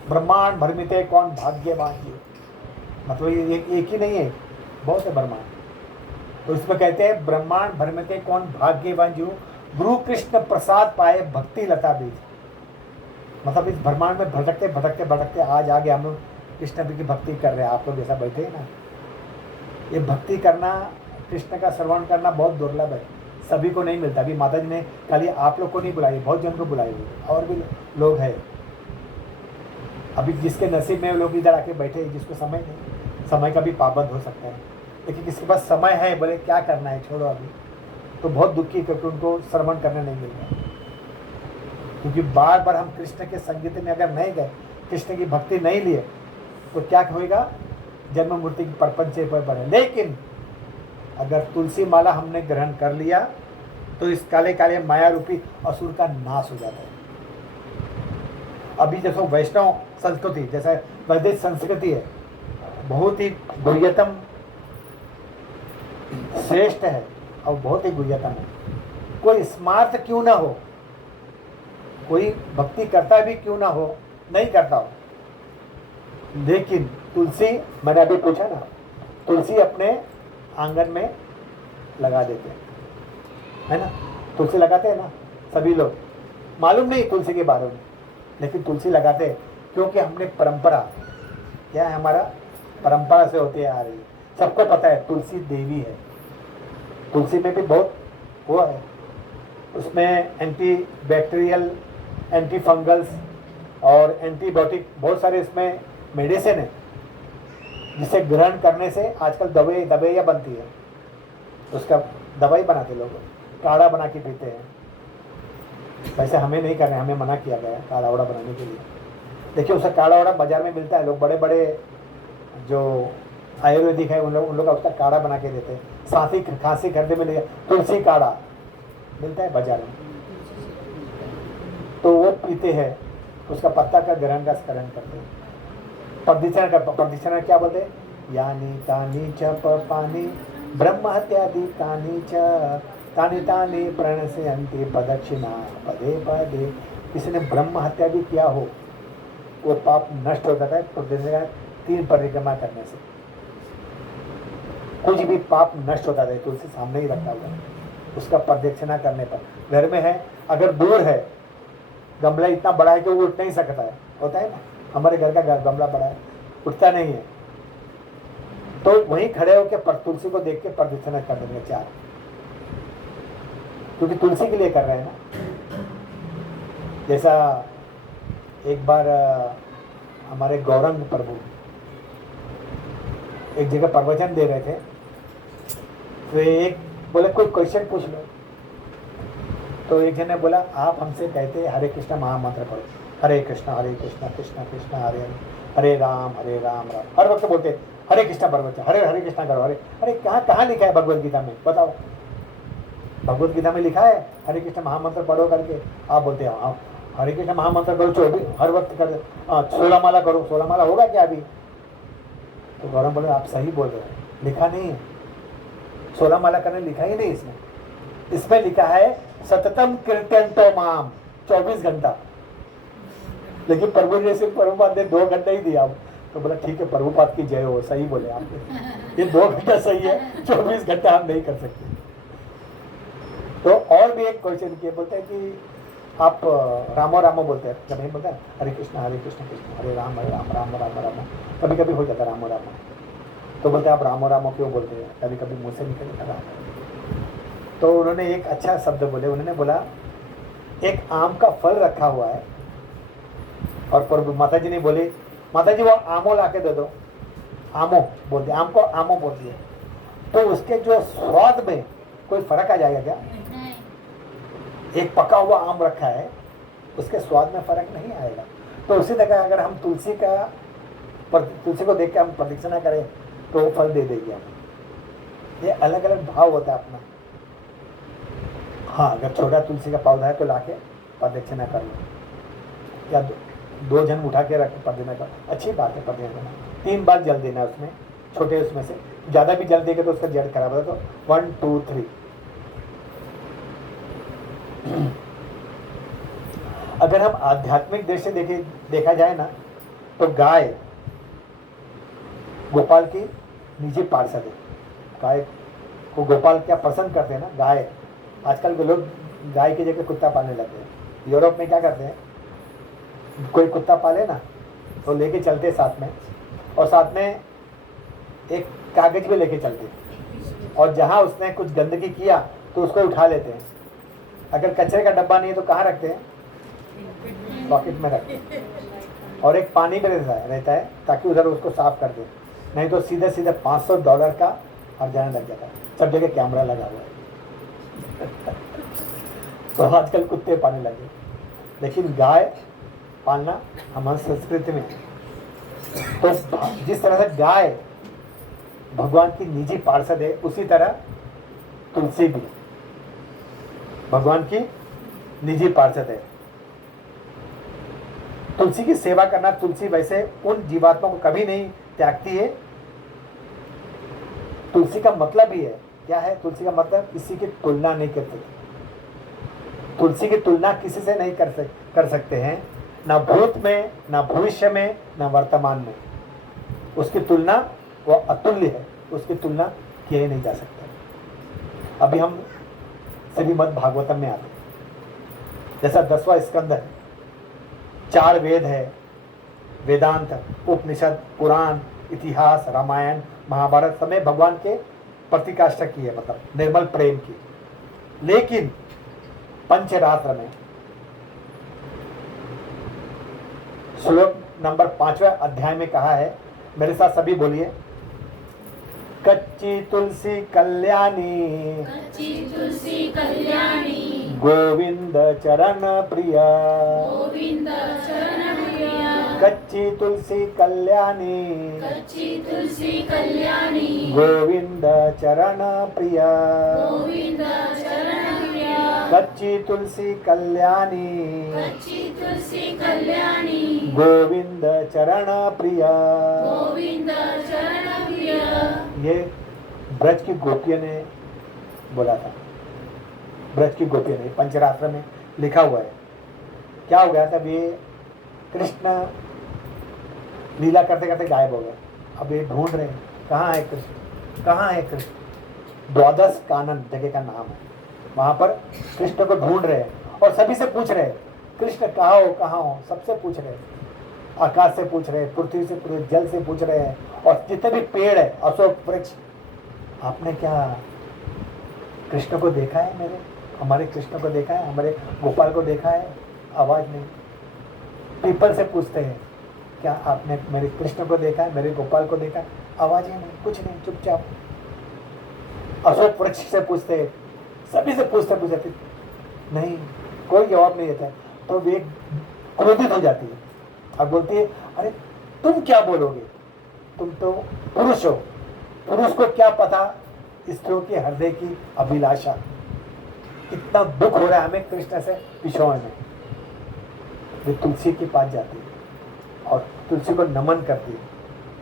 ब्रह्मांड भ्रमित है कौन भाग्यवान जी, मतलब ये एक ही नहीं है, बहुत है ब्रह्मांड। तो इसमें कहते हैं ब्रह्मांड भ्रमित है कौन भाग्यवान जी, गुरु कृष्ण प्रसाद पाए भक्ति लता बीज। मतलब इस ब्रह्मांड में भटकते भटकते भटकते आज आगे हम लोग कृष्ण की भक्ति कर रहे हैं। आप लोग जैसा बैठे हैं ना, ये भक्ति करना, कृष्ण का श्रवण करना बहुत दुर्लभ है, सभी को नहीं मिलता। अभी माता जी ने खाली आप लोग को नहीं बुलाई, बहुत जन को बुलाई हुई, और भी लोग हैं अभी जिसके नसीब में लोग इधर आके बैठे, जिसको समय नहीं, समय का भी पाबंद हो सकता है, लेकिन किसके पास समय है, बोले क्या करना है छोड़ो अभी, तो बहुत दुखी क्योंकि उनको श्रवण करने नहीं मिल रहा। क्योंकि बार बार हम कृष्ण के संगीत में अगर नहीं गए, कृष्ण की भक्ति नहीं लिए, तो क्या होगा, जन्म मृत्यु की प्रपंच से बढ़े। लेकिन अगर तुलसी माला हमने ग्रहण कर लिया तो इस काले काले माया रूपी असुर का नाश हो जाता है। अभी जैसे वैष्णव संस्कृति, जैसे वैदिक संस्कृति है, बहुत ही गुह्यतम श्रेष्ठ है और बहुत ही गुह्यतम है। कोई स्मार्थ क्यों ना हो, कोई भक्ति करता भी क्यों ना हो, नहीं करता हो, लेकिन तुलसी, मैंने अभी पूछा ना, तुलसी अपने आंगन में लगा देते हैं, है ना, तुलसी लगाते हैं ना सभी लोग, मालूम नहीं तुलसी के बारे में, लेकिन तुलसी लगाते हैं क्योंकि हमने परंपरा, क्या है हमारा, परंपरा से होती आ रही है। सबको पता है तुलसी देवी है, तुलसी में भी बहुत वो है, उसमें एंटी बैक्टीरियल, एंटी फंगल्स और एंटीबायोटिक बहुत सारे इसमें मेडिसिन है, जिसे ग्रहण करने से आजकल दवाइयाँ बनती है, उसका दवाई बनाते लोग, काढ़ा बना के पीते हैं। वैसे हमें नहीं करना, हमें मना किया गया काढ़ा वाड़ा बनाने के लिए। देखिए उसका काढ़ा वाड़ा बाजार में मिलता है, लोग बड़े बड़े जो आयुर्वेदिक है उन लोग उसका काढ़ा बना के देते हैं। खांसी खरीदने में ले, तुलसी काढ़ा मिलता है बाजार में, पीते हैं उसका पत्ता का ग्रहण का स्मरण करते हैं। प्रदक्षिणा क्या बोलते हैं? यानी तानी च पानी ब्रह्म हत्यादि तानी तानी प्रणश्यन्ति प्रदक्षिणा पदे पदे। किसी ने ब्रह्म हत्या भी किया हो वो पाप नष्ट हो जाता है प्रदक्षिणा 3 परिक्रमा करने से। कुछ भी पाप नष्ट हो जाता है। तुलसी सामने ही रखा हुआ है, उसका प्रदक्षिणा करने पर। घर में है, अगर दूर है, गमला इतना बड़ा है कि वो उठ नहीं सकता है, होता है ना, हमारे घर का गमला बड़ा है, उठता नहीं है, तो वहीं खड़े होकर तुलसी को देख के प्रदक्षिणा कर देंगे 4, क्योंकि तुलसी के लिए कर रहे हैं ना। जैसा एक बार हमारे गौरंग प्रभु एक जगह प्रवचन दे रहे थे, तो एक बोले कोई क्वेश्चन पूछ लो। तो एक जन ने बोला आप हमसे कहते हरे कृष्ण महामंत्र पढ़ो, हरे कृष्ण कृष्ण कृष्ण हरे हरे, हरे राम राम। हर वक्त बोलते हरे कृष्ण प्रवचन, हरे हरे कृष्ण करो, हरे अरे कहाँ लिखा है भगवत गीता में? बताओ, भगवत गीता में लिखा है हरे कृष्ण महामंत्र पढ़ो करके? आप बोलते हैं हाँ हरे कृष्ण महामंत्र करो 24 हर वक्त कर, 16 माला करो। 16 माला होगा क्या अभी? तो गौरव बोले आप सही बोल रहे हैं, लिखा नहीं है 16 माला करने, लिखा ही नहीं इसमें। इसमें लिखा है सततम कीर्तयन्तो माम 24 घंटा, लेकिन प्रभु जी सिर्फ प्रभुपाद ने 2 घंटा ही दिया। तो बोला ठीक है प्रभुपाद की जय हो, सही बोले आप, ये 2 घंटा सही है, 24 घंटा हम नहीं कर सकते। तो और भी एक क्वेश्चन किए, बोलते हैं कि आप रामो बोलते हैं, जब नहीं बोलते हैं हरे कृष्ण कृष्ण हरे राम राम राम, कभी कभी हो जाता रामो। तो बोलते हैं आप रामो क्यों बोलते हैं? कभी कभी मुँह से निकल जाता राम। तो उन्होंने एक अच्छा शब्द बोले, उन्होंने बोला एक आम का फल रखा हुआ है और प्रभु माता जी ने बोली माता जी वो आमो ला के दे दो, आमो बोलते, आम को आमो बोलती है। तो उसके जो स्वाद में कोई फर्क आ जाएगा क्या? एक पका हुआ आम रखा है, उसके स्वाद में फर्क नहीं आएगा। तो उसी तरह अगर हम तुलसी को देख के हम प्रदक्षिणा करें तो वो फल दे देगी हमें। ये अलग अलग भाव होता है अपना। हाँ अगर छोटा तुलसी का पौधा है तो लाके प्रदक्षिणा कर लो, या 2 जन उठा के रख प्रदक्षिणा कर, अच्छी बात है प्रदक्षिणा करना। 3 बार जल देना उसमें, छोटे उसमें से, ज़्यादा भी जल देगा तो उसका जड़ खराब होता है। तो 1 2 3। अगर हम आध्यात्मिक दृष्टि से देखा जाए ना, तो गाय गोपाल की निजी पार्षद है। गाय को गोपाल क्या पसंद करते हैं ना, गाय। आजकल के लोग गाय की जगह कुत्ता पालने लगे हैं। यूरोप में क्या करते हैं, कोई कुत्ता पाले ना तो लेके चलते हैं साथ में, और साथ में एक कागज भी लेके चलते हैं, और जहाँ उसने कुछ गंदगी किया तो उसको उठा लेते हैं। अगर कचरे का डब्बा नहीं है तो कहाँ रखते हैं? पॉकेट में रखते हैं। और एक पानी भी रहता है ताकि उधर उसको साफ कर दे, नहीं तो सीधे $500 का हर्जाना लग जाता है। सब जगह कैमरा लगा हुआ है। तो आजकल कुत्ते पालने लगे, लेकिन गाय पालना हमारी संस्कृति में। तो जिस तरह से गाय भगवान की निजी पार्षद है, उसी तरह तुलसी भी भगवान की निजी पार्षद है। तुलसी की सेवा करना, तुलसी वैसे उन जीवात्मा को कभी नहीं त्यागती है। तुलसी का मतलब ही है क्या है? तुलसी का मतलब किसी की तुलना नहीं करती। तुलसी की तुलना किसी से नहीं कर सकते हैं, ना भूत में, ना भविष्य में, ना वर्तमान में। उसकी तुलना वो अतुल्य है, उसकी तुलना किया ही नहीं जा सकता। अभी हम श्रीमद् भागवतम में आते हैं, जैसा 10वां स्कंद है, 4 वेद है, वेदांत, उपनिषद, पुराण, इतिहास, रामायण, महाभारत, समय भगवान के प्रतिकाष्ठा की है, मतलब निर्मल प्रेम की। लेकिन पंचरात्र में श्लोक नंबर 5वें अध्याय में कहा है, मेरे साथ सभी बोलिए, कच्ची तुलसी कल्याणी, कच्ची तुलसी कल्याणी, गोविंद चरण प्रिया, गोविंद चरण प्रिया, कच्ची तुलसी कल्याणी, कच्ची तुलसी कल्याणी, गोविंद चरण प्रिया, गोविंद चरण प्रिया, कच्ची तुलसी कल्याणी कच्ची तुलसी कल्याणी गोविंद चरण प्रिय। गोविंद चरण प्रिय। ये ब्रज की गोपियों ने बोला था, ब्रज की गोपियों ने, पंचरात्र में लिखा हुआ है। क्या हो गया था, ये कृष्ण लीला करते करते गायब हो गए। अब ये ढूंढ रहे हैं कहाँ है कृष्ण, कहाँ है कृष्ण। द्वादश कानन जगह का नाम है, वहां पर कृष्ण को ढूंढ रहे हैं और सभी से पूछ रहे हैं कृष्ण कहाँ हो, कहाँ हो, सबसे पूछ रहे हैं। आकाश से पूछ रहे हैं, पृथ्वी से पूछ, जल से पूछ रहे हैं, और जितने भी पेड़ है, अशोक वृक्ष, आपने क्या कृष्ण को देखा है, मेरे हमारे कृष्ण को देखा है, हमारे गोपाल को देखा है? आवाज नहीं। पीपल से पूछते हैं क्या आपने मेरे कृष्ण को देखा है, मेरे गोपाल को देखा है? आवाज ही नहीं, कुछ नहीं, चुपचाप। अशोक वृक्ष से पूछते हैं, सभी से पूछते नहीं, कोई जवाब नहीं देता। तो वे क्रोधित हो जाती है और बोलती है अरे तुम क्या बोलोगे, तुम तो पुरुष हो, पुरुष को क्या पता स्त्रियों के हृदय की अभिलाषा। कितना दुख हो रहा है हमें कृष्ण से पिछोड़ में। वे तुलसी के पास जाती है और तुलसी को नमन करती है।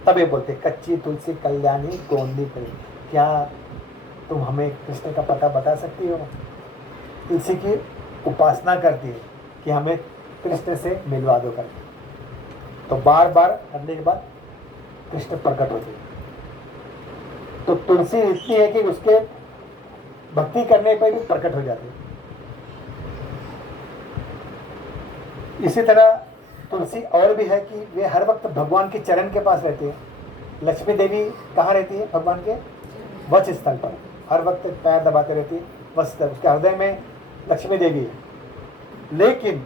तब ये बोलते कच्ची तुलसी कल्याणी गोंदी करी, क्या तुम हमें कृष्ण का पता बता सकती हो? तुलसी की उपासना करती है कि हमें कृष्ण से मिलवा दो करके। तो बार बार करने के बाद कृष्ण प्रकट होते हैं। तो तुलसी इतनी है कि उसके भक्ति करने पर भी प्रकट हो जाती है। इसी तरह तुलसी और भी है कि वे हर वक्त भगवान के चरण के पास रहती है। लक्ष्मी देवी कहाँ रहती है? भगवान के वक्ष स्थल पर, हर वक्त पैर दबाते रहती है। वक्ष, उसके हृदय में लक्ष्मी देवी है, लेकिन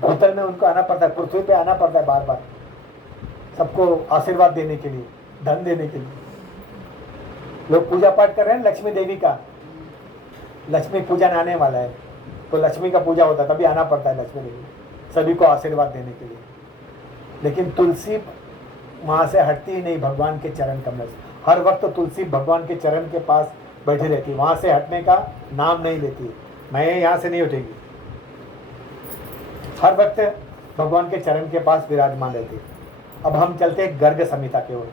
भूतल में उनको आना पड़ता है, पृथ्वी पे आना पड़ता है बार बार, सबको आशीर्वाद देने के लिए, धन देने के लिए। लोग पूजा पाठ कर रहे हैं लक्ष्मी देवी का, लक्ष्मी पूजन आने वाला है, तो लक्ष्मी का पूजा होता है, तभी आना पड़ता है लक्ष्मी देवी सभी को आशीर्वाद देने के लिए। लेकिन तुलसी वहाँ से हटती ही नहीं भगवान के चरण कमल से। हर वक्त तुलसी भगवान के चरण के पास बैठी रहती है, वहाँ से हटने का नाम नहीं लेती। मैं यहाँ से नहीं उठेगी, हर वक्त भगवान के चरण के पास विराजमान रहती है। अब हम चलते हैं गर्ग संहिता की ओर।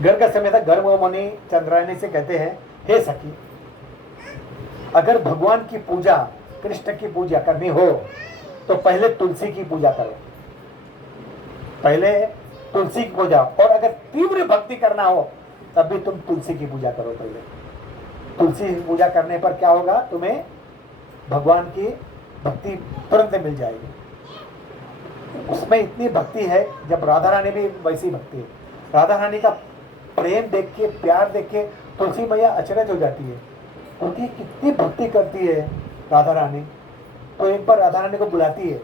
गर्ग संहिता गर्ग मुनि चंद्रायणी से कहते हैं, हे सखी, अगर भगवान की पूजा, कृष्ण की पूजा करनी हो तो पहले तुलसी की पूजा करो, पहले तुलसी की पूजा। और अगर तीव्र भक्ति करना हो तब भी तुम तुलसी की पूजा करो पहले। तुलसी की पूजा करने पर क्या होगा, तुम्हें भगवान की भक्ति तुरंत मिल जाएगी। उसमें इतनी भक्ति है, जब राधा रानी भी वैसी भक्ति है। राधा रानी का प्रेम देख के, प्यार देख के तुलसी मैया अचरज हो जाती है, क्योंकि कितनी भक्ति करती है राधा रानी। तो एक बार राधा रानी को बुलाती है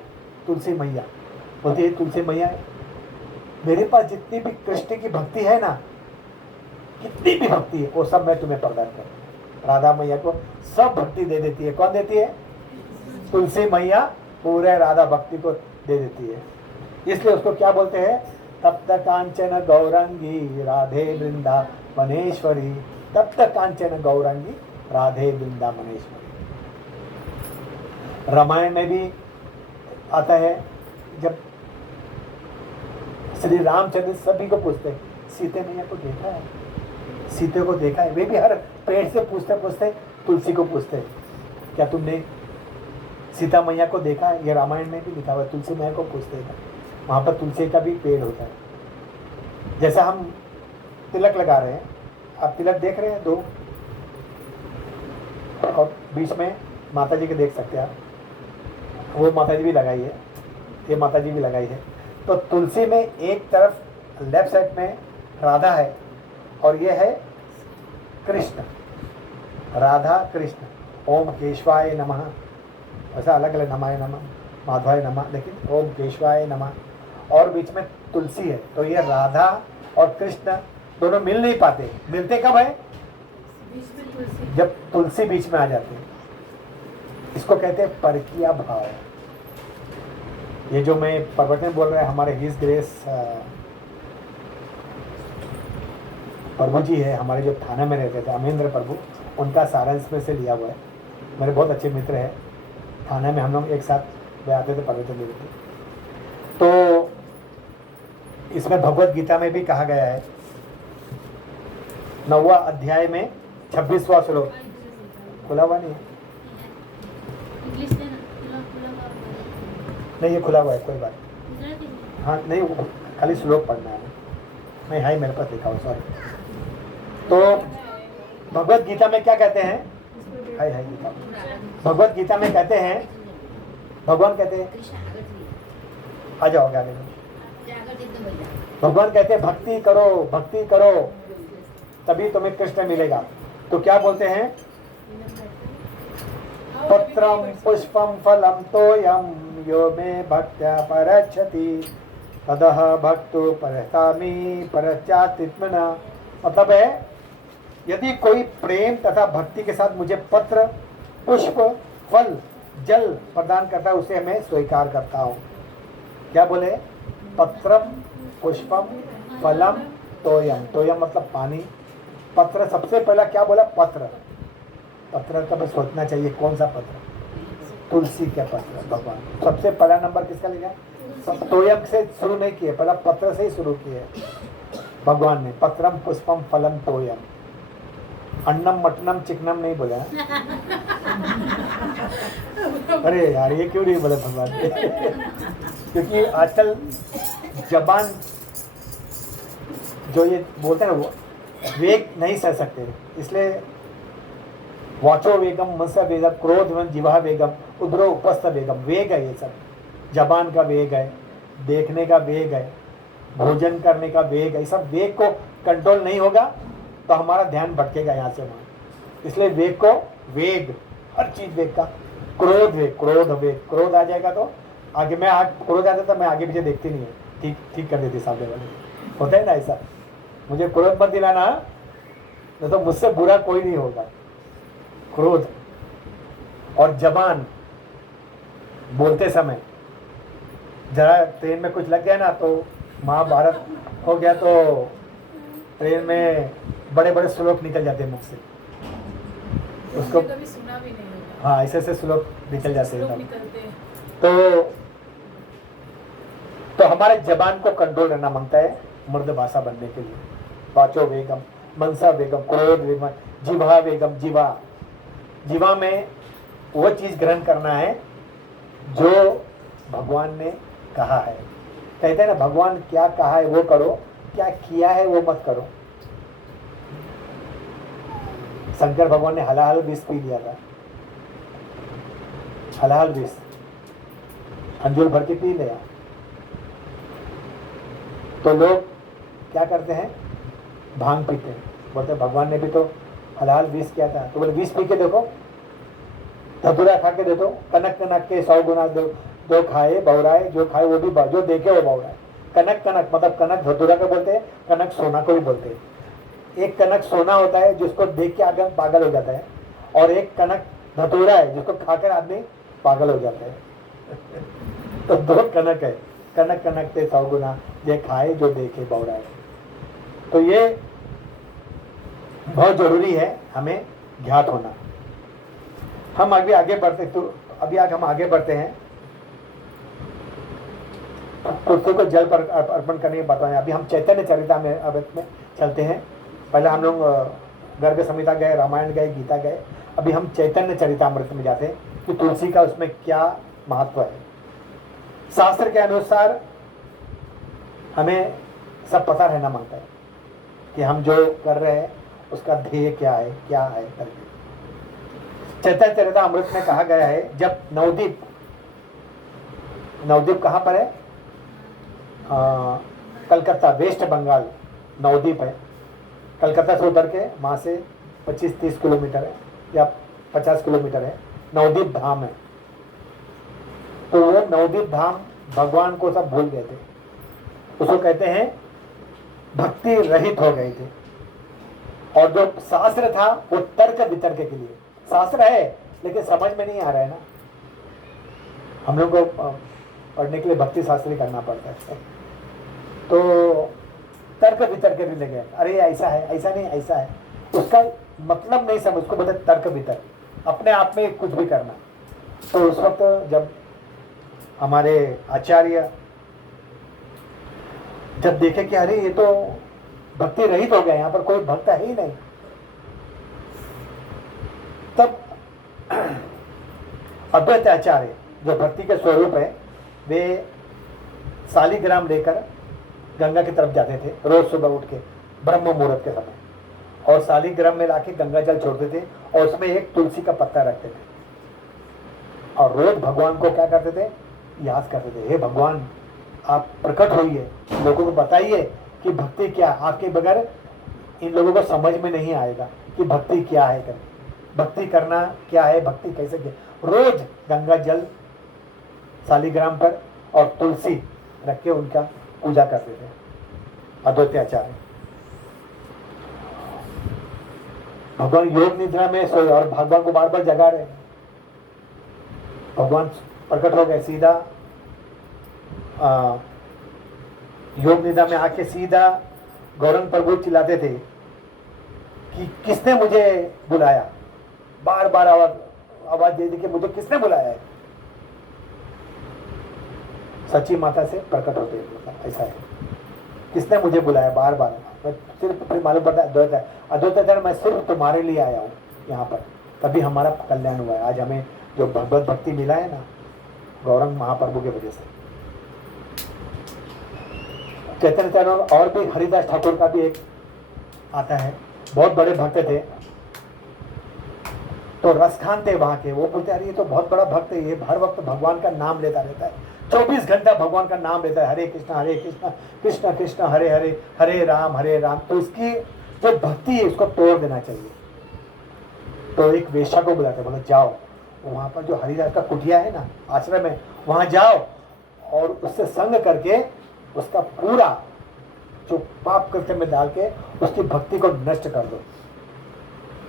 तुलसी मैया, बोलती है तुलसी मैया, मेरे पास जितनी भी कृष्ण की भक्ति है ना, कितनी भी भक्ति है, वो सब मैं तुम्हें प्रदान करूँ। राधा मैया को सब भक्ति दे देती है। कौन देती है? तुलसी मैया पूरे राधा भक्ति को दे देती है। इसलिए उसको क्या बोलते हैं? तप्त कांचन गौरंगी राधे वृंदावनेश्वरी, तप्त कांचन गौरंगी राधे वृंदावनेश्वरी। रामायण में भी आता है, जब श्री रामचंद्र सभी को पूछते हैं, सीते मैया को देखा है, सीते को देखा है? वे भी हर पेड़ से पूछते पूछते तुलसी को पूछते हैं, क्या तुमने सीता मैया को देखा है? ये रामायण में भी लिखा हुआ है, तुलसी मैया को पूछते हैं। वहाँ पर तुलसी का भी पेड़ होता है। जैसा हम तिलक लगा रहे हैं, आप तिलक देख रहे हैं दो, और बीच में माता जी के देख सकते हैं आप, वो माता जी भी लगाई है, ये माता जी भी लगाई है। तो तुलसी में एक तरफ लेफ्ट साइड में राधा है और ये है कृष्ण, राधा कृष्ण। ओम केशवाय नमः, ऐसा अलग अलग नमाय नमः, माधवाय नमः, लेकिन ओम केशवाय नमः। और बीच में तुलसी है, तो ये राधा और कृष्ण दोनों मिल नहीं पाते। मिलते कब है? जब तुलसी बीच में आ जाती है। इसको कहते हैं परकीय भाव। ये जो मैं प्रवचन बोल रहा है, हमारे हिज ग्रेस प्रभु जी है, हमारे जो थाने में रहते थे, अमेंद्र प्रभु, उनका सारांश में से लिया हुआ है। मेरे बहुत अच्छे मित्र हैं, थाने में हम लोग एक साथ गए आते थे, पढ़ते थे। तो इसमें भगवत गीता में भी कहा गया है, 9वां अध्याय में 26वां श्लोक। खुला हुआ नहीं है? इंग्लिश से ना खुला हुआ नहीं, ये खुला हुआ है, कोई बात गुजराती में। हाँ नहीं, वो खाली श्लोक पढ़ना है। नहीं, हाई मेरे पास लिखा हो, सॉरी। तो भगवत गीता में क्या कहते हैं? हाई हाई लिखा हो। भगवत गीता में कहते हैं, भगवान कहते हैं, आ जाओ आगे में। भगवान कहते हैं भक्ति करो, भक्ति करो, तभी तुम्हें कृष्ण मिलेगा। तो क्या बोलते हैं? पत्रम पुष्पम फलम तोयम यो मे भक्त्या परच्छति तदह भक्तो परहतामि परश्चात्मना। मतलब है, यदि कोई प्रेम तथा भक्ति के साथ मुझे पत्र, पुष्प, फल, जल प्रदान करता है, उसे मैं स्वीकार करता हूँ। क्या बोले? पत्रम पुष्पम फलम तोयम। तोयम मतलब पानी। पत्र, सबसे पहला क्या बोला? पत्र। पत्र का बस सोचना चाहिए कौन सा पत्र? तुलसी के पत्र। भगवान सबसे पहला नंबर किसका लिखा? तोयम से शुरू नहीं किए, पहला पत्र से ही शुरू किए भगवान ने। पत्रम पुष्पम फलम तोयम। अन्नम मटनम चिकनम नहीं बोला। अरे यार, ये क्यों नहीं बोले भगवान? क्योंकि आजकल जबान जो ये बोलते हैं ना, वो वेग नहीं सह सकते, इसलिए वाचो वेगम मनसा वेगम क्रोध जिवा वेगम उद्रो उपस्थ वेगम। वेग है ये सब, जबान का वेग है, देखने का वेग है, भोजन करने का वेग है। सब वेग को कंट्रोल नहीं होगा तो हमारा ध्यान भटकेगा यहाँ से वहाँ। इसलिए वेग को, वेग हर चीज वेग का। क्रोध वेग, क्रोध वेग, क्रोध आ जाएगा तो आगे मैं क्रोध आता था, मैं आगे पीछे देखती नहीं है, ठीक ठीक कर देती सामने वाले। होता है ना ऐसा? मुझे क्रोध मत दिलाना, नहीं तो मुझसे बुरा कोई नहीं होगा। क्रोध और जबान, बोलते समय जरा ट्रेन में कुछ लग गया ना तो महाभारत हो गया, तो ट्रेन में बड़े बड़े श्लोक निकल जाते हैं मुख से। उसको कभी सुना भी नहीं होगा। हाँ, ऐसे ऐसे श्लोक निकल जाते हैं। निकलते हैं। तो हमारे जबान को कंट्रोल करना मांगता है मर्द भाषा बनने के लिए। वाचो वेगम, मनसा वेगम, क्रोध वेगम, जिवा वेगम। जीवा, जीवा में वो चीज ग्रहण करना है जो भगवान ने कहा है। कहते हैं ना, भगवान क्या कहा है वो करो, क्या किया है वो मत करो। शंकर भगवान ने हलाहल विष पी लिया था, हलाहल विष अंजूर भर के पी लिया। तो लोग क्या करते हैं? भांग पीते हैं। बोलते भगवान ने भी तो हलाल विष किया था, तो बोले विष पी के देखो, धतूरा खा के देखो, कनक कनक के 100 गुना दो खाए बौराए, जो खाए वो भी जो देखे वो बौराए। कनक कनक मतलब कनक धतूरा को बोलते हैं, कनक सोना को भी बोलते हैं। एक कनक सोना होता है जिसको देख के आदमी पागल हो जाता है, और एक कनक धतूरा है जिसको खाकर आदमी पागल हो जाता है। तो दो कनक है, कनक कनक से 100 गुना, ये खाए जो देखे बौराए। तो ये बहुत जरूरी है हमें ज्ञात होना। हम आगे बढ़ते, तो अभी आज हम आगे बढ़ते हैं। तुलसी को जल पर अर्पण करने की बात है। अभी हम चैतन्य चरितामृत में चलते हैं। पहले हम लोग गर्ग संहिता गए, रामायण गए, गीता गए। अभी हम चैतन्य चरितामृत में जाते हैं कि तुलसी का उसमें क्या महत्व है। शास्त्र के अनुसार हमें सब पता रहना मांगता है कि हम जो कर रहे हैं उसका ध्येय क्या है, क्या है करके। चैतन्य चरितामृत में कहा गया है, जब नवदीप, नवदीप कहाँ पर है? कलकत्ता, वेस्ट बंगाल नवदीप है। कलकत्ता से उतर के वहाँ से 25-30 किलोमीटर है या 50 किलोमीटर है, नवदीप धाम है। तो वो नवदीप धाम भगवान को सब भूल गए थे, उसको कहते हैं भक्ति रहित हो गए थे। और जो शास्त्र था वो तर्क वितर्क के लिए, शास्त्र है लेकिन समझ में नहीं आ रहा है ना। हम लोग को पढ़ने के लिए भक्ति शास्त्र ही करना पड़ता है। तो तर्क वितर्क भी लगे, अरे ऐसा है, ऐसा नहीं, ऐसा है, उसका मतलब नहीं समझ, उसको बोलते तर्क वितर्क। अपने आप में कुछ भी करना। तो उस वक्त जब हमारे आचार्य जब देखे कि अरे ये तो भक्ति रहित हो गया, यहाँ पर कोई भक्त है ही नहीं, तब अद्वैत आचार्य जो भक्ति के स्वरूप है, वे शालिग्राम लेकर गंगा की तरफ जाते थे रोज सुबह उठ के ब्रह्म मुहूर्त के समय, और शालिग्राम में लाके गंगा जल छोड़ते थे और उसमें एक तुलसी का पत्ता रखते थे, और रोज भगवान को क्या करते थे, याद करते थे, हे भगवान आप प्रकट होइए, लोगों को बताइए कि भक्ति क्या, आपके बगैर इन लोगों को समझ में नहीं आएगा कि भक्ति क्या है, भक्ति करना क्या है, भक्ति कैसे किया। रोज गंगा जल शालिग्राम पर और तुलसी रख के उनका पूजा करते थे अद्वैत आचार्य। भगवान योग निद्रा में सोए और भगवान को बार बार जगा रहे, भगवान प्रकट हो गए, सीधा योग निद्रा में आके सीधा गौरंग प्रभु चिल्लाते थे कि किसने मुझे बुलाया, बार बार आवाज दे दी कि मुझे किसने बुलाया है। सच्ची माता से प्रकट होते हैं, ऐसा है, किसने मुझे बुलाया बार बार, मैं सिर्फ मालूम पड़ता है अद्वैत मैं सिर्फ तुम्हारे लिए आया हूँ यहाँ पर, तभी हमारा कल्याण हुआ है। आज हमें जो भगवत भक्ति मिला है ना, गौरंग महाप्रभु के वजह से। चैतन्य चैतन्य और भी हरिदास ठाकुर का भी एक आता है, बहुत बड़े भक्त थे, तो रसखान थे वहां के, वो बोलते अरे ये तो बहुत बड़ा भक्त है, ये हर वक्त भगवान का नाम लेता रहता है, 24 घंटा भगवान का नाम लेता है, हरे कृष्णा कृष्ण कृष्ण हरे हरे, हरे राम। तो इसकी जो भक्ति है इसको तोड़ देना चाहिए। तो एक वेश्या को बुलाते, बोले जाओ वहां पर जो हरिदास का कुटिया है ना आश्रम में, वहां जाओ और उससे संग करके उसका पूरा जो पाप कृत्य में डाल के उसकी भक्ति को नष्ट कर दो।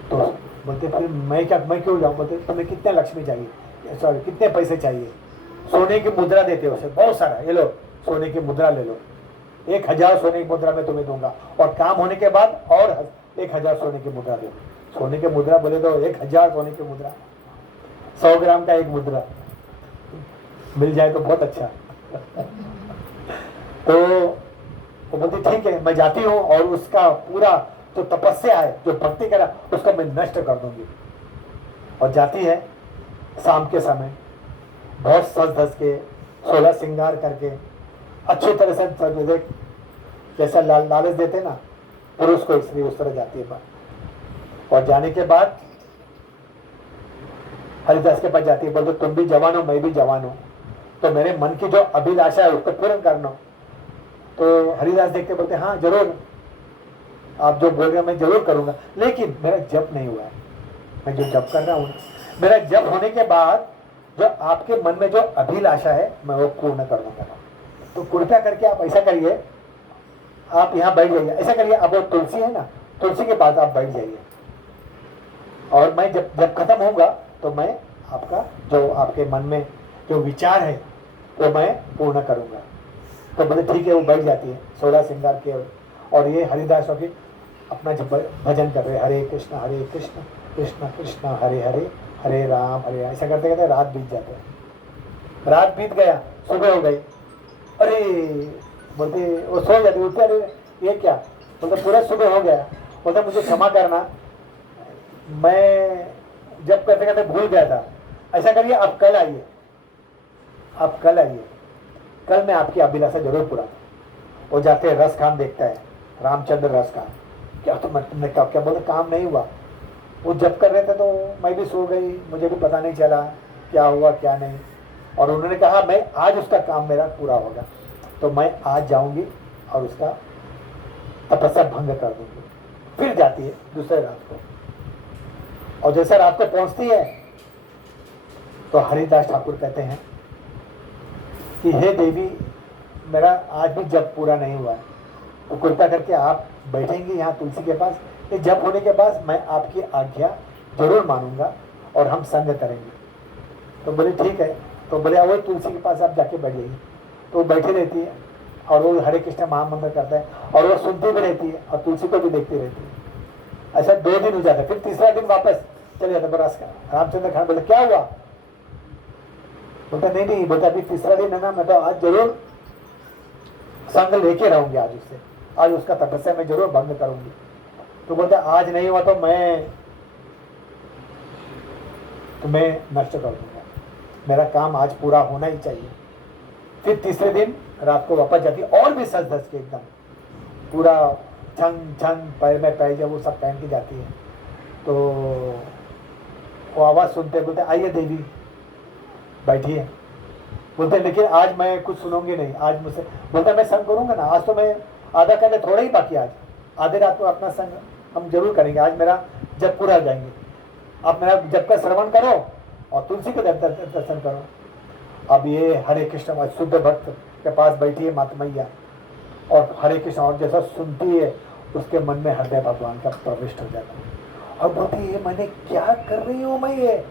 तो बोलते फिर मैं क्यों जाऊँ, बोलते तुम्हें कितने लक्ष्मी चाहिए, सॉरी कितने पैसे चाहिए, सोने की मुद्रा देते हो उसे बहुत सारा, ये लो सोने की मुद्रा ले लो, 1000 सोने की मुद्रा मैं तुम्हें दूंगा, और काम होने के बाद और 1000 सोने की मुद्रा दो। सोने की मुद्रा बोले तो 1000 सोने की मुद्रा, 100 ग्राम का एक मुद्रा मिल जाए तो बहुत अच्छा। तो वो बोलती ठीक है मैं जाती हूँ, और उसका पूरा जो तपस्या है, जो भक्ति करा, उसको मैं नष्ट कर दूंगी। और जाती है शाम के समय, बहुत सज धज के 16 श्रृंगार करके अच्छी तरह से, जैसा लालच देते ना पुरुष को स्त्री, उस तरह जाती है। और जाने के बाद हरिदास के पास जाती है, बोलते तुम भी जवान हो मैं भी जवान हूँ, तो मेरे मन की जो अभिलाषा है उसको पूर्ण करना। तो हरिदास देखते बोलते हाँ जरूर, आप जो बोल रहे हैं मैं जरूर करूंगा, लेकिन मेरा जप नहीं हुआ है, मैं जो जप कर रहा हूँ, मेरा जप होने के बाद जो आपके मन में जो अभिलाषा है मैं वो पूर्ण कर दूंगा। तो कृपया करके आप ऐसा करिए, आप यहाँ बैठ जाइए, ऐसा करिए, अब वो तुलसी है ना, तुलसी के पास आप बैठ जाइए, और मैं जब खत्म होगा तो मैं आपका जो आपके मन में जो विचार है वो मैं पूर्ण करूंगा। तो बोले ठीक है, वो बैठ जाती है 16 श्रृंगार के, और ये हरिदास की अपना भजन कर रहे, हरे कृष्ण कृष्ण कृष्ण हरे हरे, हरे राम ऐसा करते करते रात बीत जाते हैं। रात बीत गया, सुबह हो गई, अरे बोलते वो सो जाती, उठते अरे ये क्या, बोलते पूरा सुबह हो गया, बोलते मुझे क्षमा करना, मैं जब करते करते भूल गया था, ऐसा करिए आप कल आइए, आप कल आइए, कल मैं आपकी अभिलाषा जरूर पूरा। वो जाते हैं, रस खान देखता है, रामचंद्र रस खान, क्या तुमने क्या बोलते, काम नहीं हुआ, वो जब कर रहे थे तो मैं भी सो गई, मुझे भी पता नहीं चला क्या हुआ क्या नहीं, और उन्होंने कहा मैं आज उसका काम मेरा पूरा होगा, तो मैं आज जाऊंगी और उसका तपस्या भंग कर दूंगी। फिर जाती है दूसरे रात को, और जैसे रात को पहुंचती है तो हरिदास ठाकुर कहते हैं कि हे देवी मेरा आज भी जप पूरा नहीं हुआ है, तो कृपया करके आप बैठेंगे यहाँ तुलसी के पास, ये जप होने के बाद मैं आपकी आज्ञा जरूर मानूंगा और हम संग करेंगे। तो बोले ठीक है, तो बोले वही तुलसी के पास आप जाके बैठ जाइए। तो वो बैठी रहती है और वो हरे कृष्ण महामंत्र करता है, और वो सुनती भी रहती है और तुलसी को भी देखती रहती है। ऐसा 2 दिन हो जाता है, फिर तीसरा दिन वापस चले जाते बरास का। रामचंद्र खान बोले क्या हुआ? बोलता नहीं नहीं, बोलता अभी तीसरा दिन है ना, मैं तो आज जरूर संग लेके रहूंगी, आज उससे, आज उसका तपस्या मैं जरूर भंग करूंगी। तो बोलता आज नहीं हुआ तो मैं तुम्हें नष्ट कर दूंगा, मेरा काम आज पूरा होना ही चाहिए। फिर तीसरे दिन रात को वापस जाती और भी सज धज के एकदम पूरा छंग छंग पैर में पैर जब वो सब पहन के जाती है, तो वो आवाज़ सुनते बोलते आइए देवी बैठिए। बोलते लेकिन आज मैं कुछ सुनूंगी नहीं, आज मुझसे, बोलता मैं संग करूंगा ना, आज तो मैं आधा करने थोड़ा ही बाकी, आज आधे रात को अपना संग हम जरूर करेंगे, आज मेरा जब पूरा जाएंगे, आप मेरा जब का श्रवण करो और तुलसी के दर्शन करो। अब ये हरे कृष्ण शुद्ध भक्त के पास बैठी है माता मैया और हरे कृष्ण और जैसा सुनती है उसके मन में हृदय भगवान का प्रविष्ट हो जाता है और बोलती है मैंने क्या कर रही हूँ मैं, ये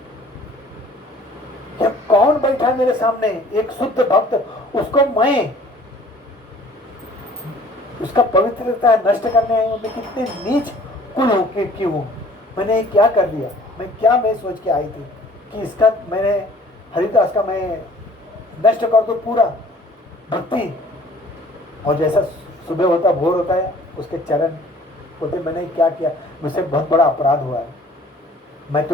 कौन बैठा है मेरे सामने, एक शुद्ध भक्त, उसको मैं उसका पवित्रता नष्ट करने आया हूँ, मैं कितने नीच कुल होके क्यों हूँ, मैंने क्या कर दिया, मैं सोच के आई थी कि इसका मैंने हरिदास का मैं नष्ट कर दो पूरा भक्ति। और जैसा सुबह होता भोर होता है उसके चरण बोलते मैंने क्या किया, मुझसे बहुत बड़ा अपराध हुआ है, मैं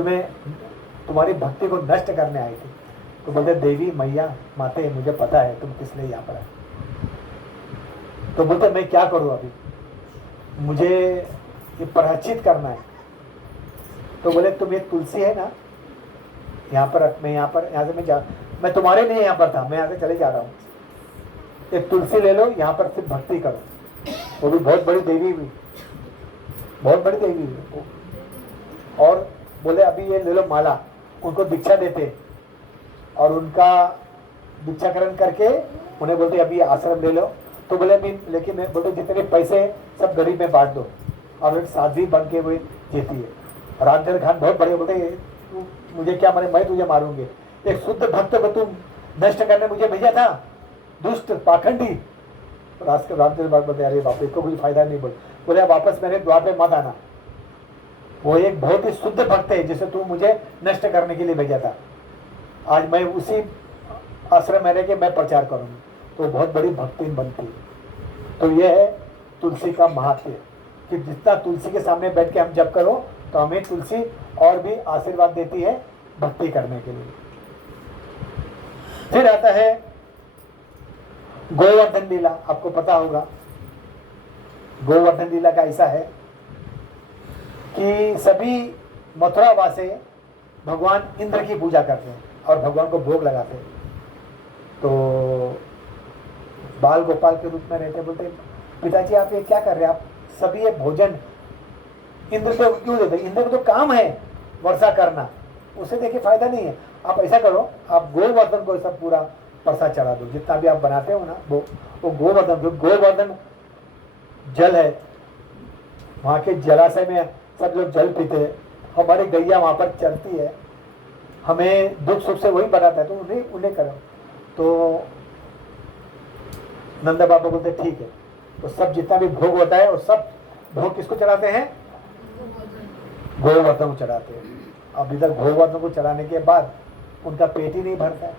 तुम्हारी भक्ति को नष्ट करने आई थी। तो बोलते देवी मैया माते मुझे पता है तुम किस लिए यहाँ पर आए। तो बोलते मैं क्या करूँ अभी, मुझे ये प्रायश्चित करना है। तो बोले तुम ये तुलसी है ना यहाँ पर, मैं यहाँ से मैं तुम्हारे लिए यहाँ पर था, मैं यहाँ से चले जा रहा हूँ, एक तुलसी ले लो, यहाँ पर सिर्फ भक्ति करो। वो भी बहुत बड़ी देवी भी, बहुत बड़ी देवी भी। और बोले अभी ये ले लो माला, उनको दीक्षा देते और उनका दीक्षाकरण करके उन्हें बोलते अभी आश्रम ले लो। तो बोले अभी लेकिन बोलते जितने पैसे सब गरीब में बांट दो, और एक साध्वी बन के वो जीती है। रामचंद्र खान बहुत बड़े बोलते मुझे क्या मारे, मैं तुझे मारूंगी, एक शुद्ध भक्त को तुम नष्ट करने मुझे भेजा था, दुष्ट पाखंडी। रामचंद्र बोलते अरे बाप को कोई फायदा नहीं, बोले वापस मेरे द्वार पे मत आना, वो एक बहुत ही शुद्ध भक्त है जिसे तू मुझे नष्ट करने के लिए भेजा था, आज मैं उसी आश्रम में रह के मैं प्रचार करूंगी। तो बहुत बड़ी भक्ति बनती है। तो यह है तुलसी का महत्व कि जितना तुलसी के सामने बैठ के हम जप करो तो हमें तुलसी और भी आशीर्वाद देती है भक्ति करने के लिए। फिर आता है गोवर्धन लीला, आपको पता होगा गोवर्धन लीला का ऐसा है कि सभी मथुरा वासी भगवान इंद्र की पूजा करते हैं और भगवान को भोग लगाते हैं। तो बाल गोपाल के रूप में रहते, बोलते पिताजी आप ये क्या कर रहे हैं, आप सभी ये भोजन इंद्र को क्यों देते, इंद्र को तो काम है वर्षा करना, उसे देखिए फायदा नहीं है, आप ऐसा करो आप गोवर्धन को सब पूरा प्रसाद चढ़ा दो, जितना भी आप बनाते हो ना वो गोवर्धन जल है, वहाँ के जलाशय में सब लोग जल पीते हैं, हमारी गैया वहाँ पर चलती है, हमें दुख सुख से वही बनाता है, तो उन्हें करो। तो नंदा बाबा बोलते ठीक है, तो सब जितना भी भोग होता है और सब भोग किसको चढ़ाते हैं, गोवर्धन को चढ़ाते हैं। अब इधर गोवर्धन को चढ़ाने के बाद उनका पेट ही नहीं भरता है,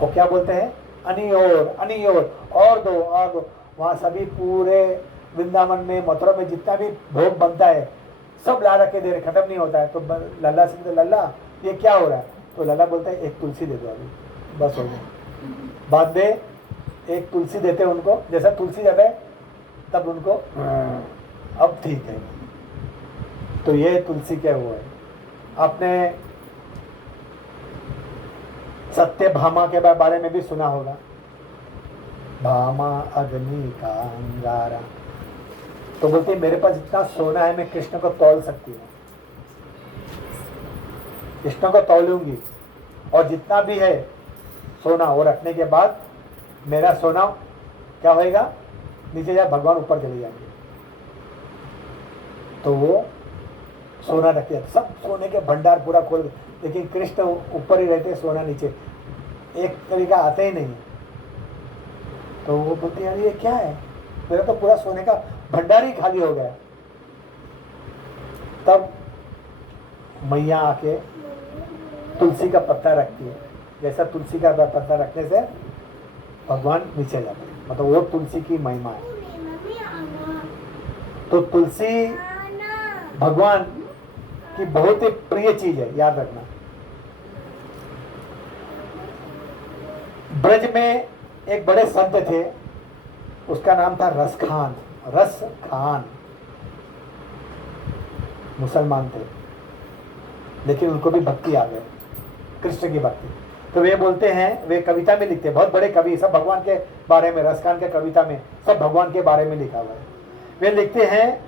वो क्या बोलते हैं अनियोर और दो। वहाँ सभी पूरे वृंदावन में मथुरा में जितना भी भोग बनता है सब ला रखे दे रहे, खत्म नहीं होता है। तो लल्ला से बोलते लल्ला ये क्या हो रहा है, तो लल्ला बोलते हैं एक तुलसी दे दो अभी, बस हो गया। बाद में एक तुलसी देते हैं उनको, जैसा तुलसी जाता है तब उनको अब ठीक है। तो ये तुलसी क्या हुआ है, आपने सत्यभामा के बारे में भी सुना होगा, भामा अग्नि का अंगारा। तो बोलती मेरे पास इतना सोना है मैं कृष्ण को तौल सकती हूँ, कृष्ण को तौलूंगी और जितना भी है सोना वो रखने के बाद मेरा सोना क्या होएगा, नीचे जा भगवान ऊपर चले जाएंगे। तो वो सोना रखते हैं, सब सोने के भंडार पूरा खोल, लेकिन कृष्ण ऊपर ही रहते, सोना नीचे, एक तरीका आते ही नहीं। तो वो बोलती है ये क्या है, मेरा तो पूरा सोने का भंडार ही खाली हो गया। तब मैया आके तुलसी का पत्ता रखती है, जैसा तुलसी का पत्ता रखने से भगवान नीचे जाते हैं, मतलब वो तुलसी की महिमा है। तो तुलसी भगवान की बहुत ही प्रिय चीज है, याद रखना। ब्रज में एक बड़े संत थे, उसका नाम था रस खान। रस खान मुसलमान थे, लेकिन उनको भी भक्ति आ गई, कृष्ण की भक्ति। तो वे बोलते हैं, वे कविता में लिखते हैं, बहुत बड़े कवि, सब भगवान के बारे में, रस खान के कविता में सब भगवान के बारे में लिखा हुआ है। वे लिखते हैं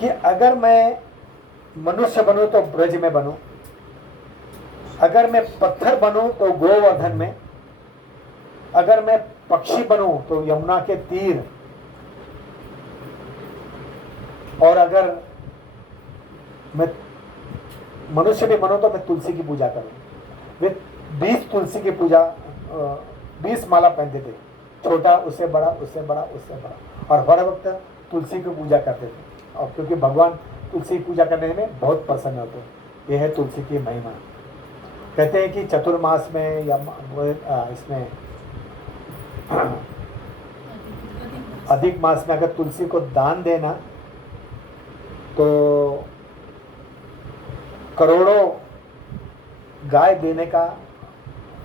कि अगर मैं मनुष्य बनूं तो ब्रज में बनूं, अगर मैं पत्थर बनूं तो गोवर्धन में, अगर मैं पक्षी बनूं तो यमुना के तीर, और अगर मैं मनुष्य भी बनूं तो मैं तुलसी की पूजा करूं। वे 20 तुलसी की पूजा, 20 माला पहनते थे, छोटा, उससे बड़ा, उससे बड़ा, उससे बड़ा, और हर वक्त तुलसी की पूजा करते थे। और क्योंकि भगवान तुलसी की पूजा करने में बहुत प्रसन्न होते हैं, यह है तुलसी की महिमा। कहते हैं कि चतुर्मास में या इसमें अधिक मास में अगर तुलसी को दान देना तो करोड़ों गाय देने का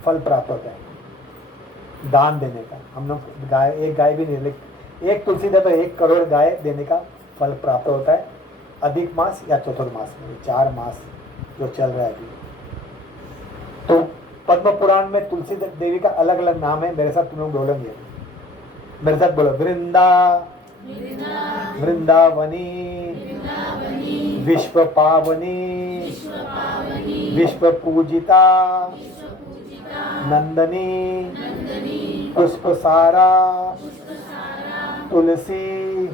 फल प्राप्त होता है। दान देने का, हम लोग गाय, एक गाय भी नहीं, लेकिन एक तुलसी दे तो 1 करोड़ गाय देने का फल प्राप्त होता है, अधिक मास या चतुर्मास में, 4 मास जो चल रहा है अभी। तो पद्म पुराण में तुलसी देवी का अलग अलग नाम है। मेरे साथ तुम लोग बोलेंगे, मेरे साथ बोलो, वृंदावनी, विश्व पावनी, विश्व पूजिता, नंदनी, पुष्प सारा, तुलसी,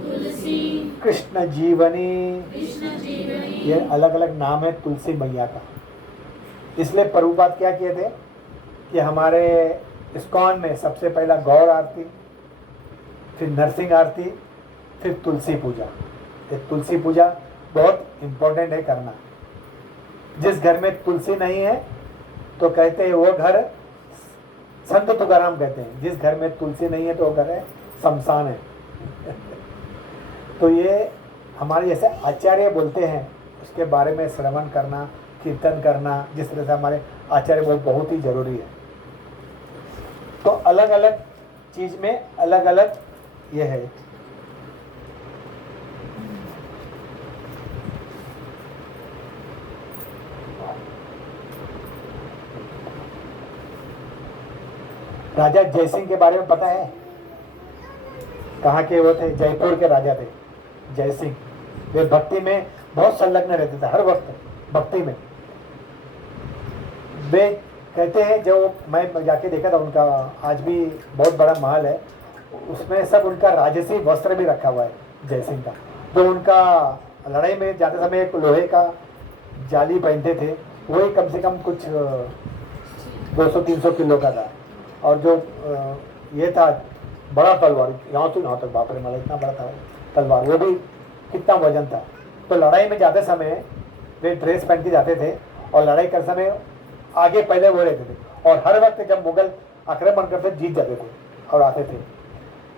कृष्ण जीवनी, ये अलग अलग नाम है तुलसी मैया का। इसलिए प्रभुपाद क्या किए थे कि हमारे इस्कॉन में सबसे पहला गौर आरती, फिर नरसिंह आरती, फिर तुलसी पूजा। ये तुलसी पूजा बहुत इम्पोर्टेंट है करना। जिस घर में तुलसी नहीं है तो कहते हैं वो घर, संत तुकाराम कहते हैं, जिस घर में तुलसी नहीं है तो वो घर है शमशान है। तो ये हमारे जैसे आचार्य बोलते हैं, उसके बारे में श्रवण करना, कीर्तन करना, जिस तरह से हमारे आचार्य बोल, बहुत ही जरूरी है। तो अलग अलग चीज में अलग अलग ये है। राजा जयसिंह के बारे में पता है? कहाँ के वो थे? जयपुर के राजा थे जयसिंह। वे भक्ति में बहुत संलग्न रहते थे, हर वक्त भक्ति में। वे कहते हैं, जो मैं जाके देखा था उनका, आज भी बहुत बड़ा महल है, उसमें सब उनका राजसी वस्त्र भी रखा हुआ है जयसिंह का। तो उनका लड़ाई में जाते समय एक लोहे का जाली पहनते थे, वही कम से कम कुछ 200-300 किलो का था। और जो ये था बड़ा तलवार, यहाँ से यहाँ तक, बाप रे माला इतना बड़ा था तलवार, वो भी कितना वजन था। तो लड़ाई में जाते समय वे ड्रेस पहन के जाते थे और लड़ाई करते समय आगे पहले वो रहते थे, और हर वक्त जब मुगल आक्रमण करते जीत जाते थे और आते थे।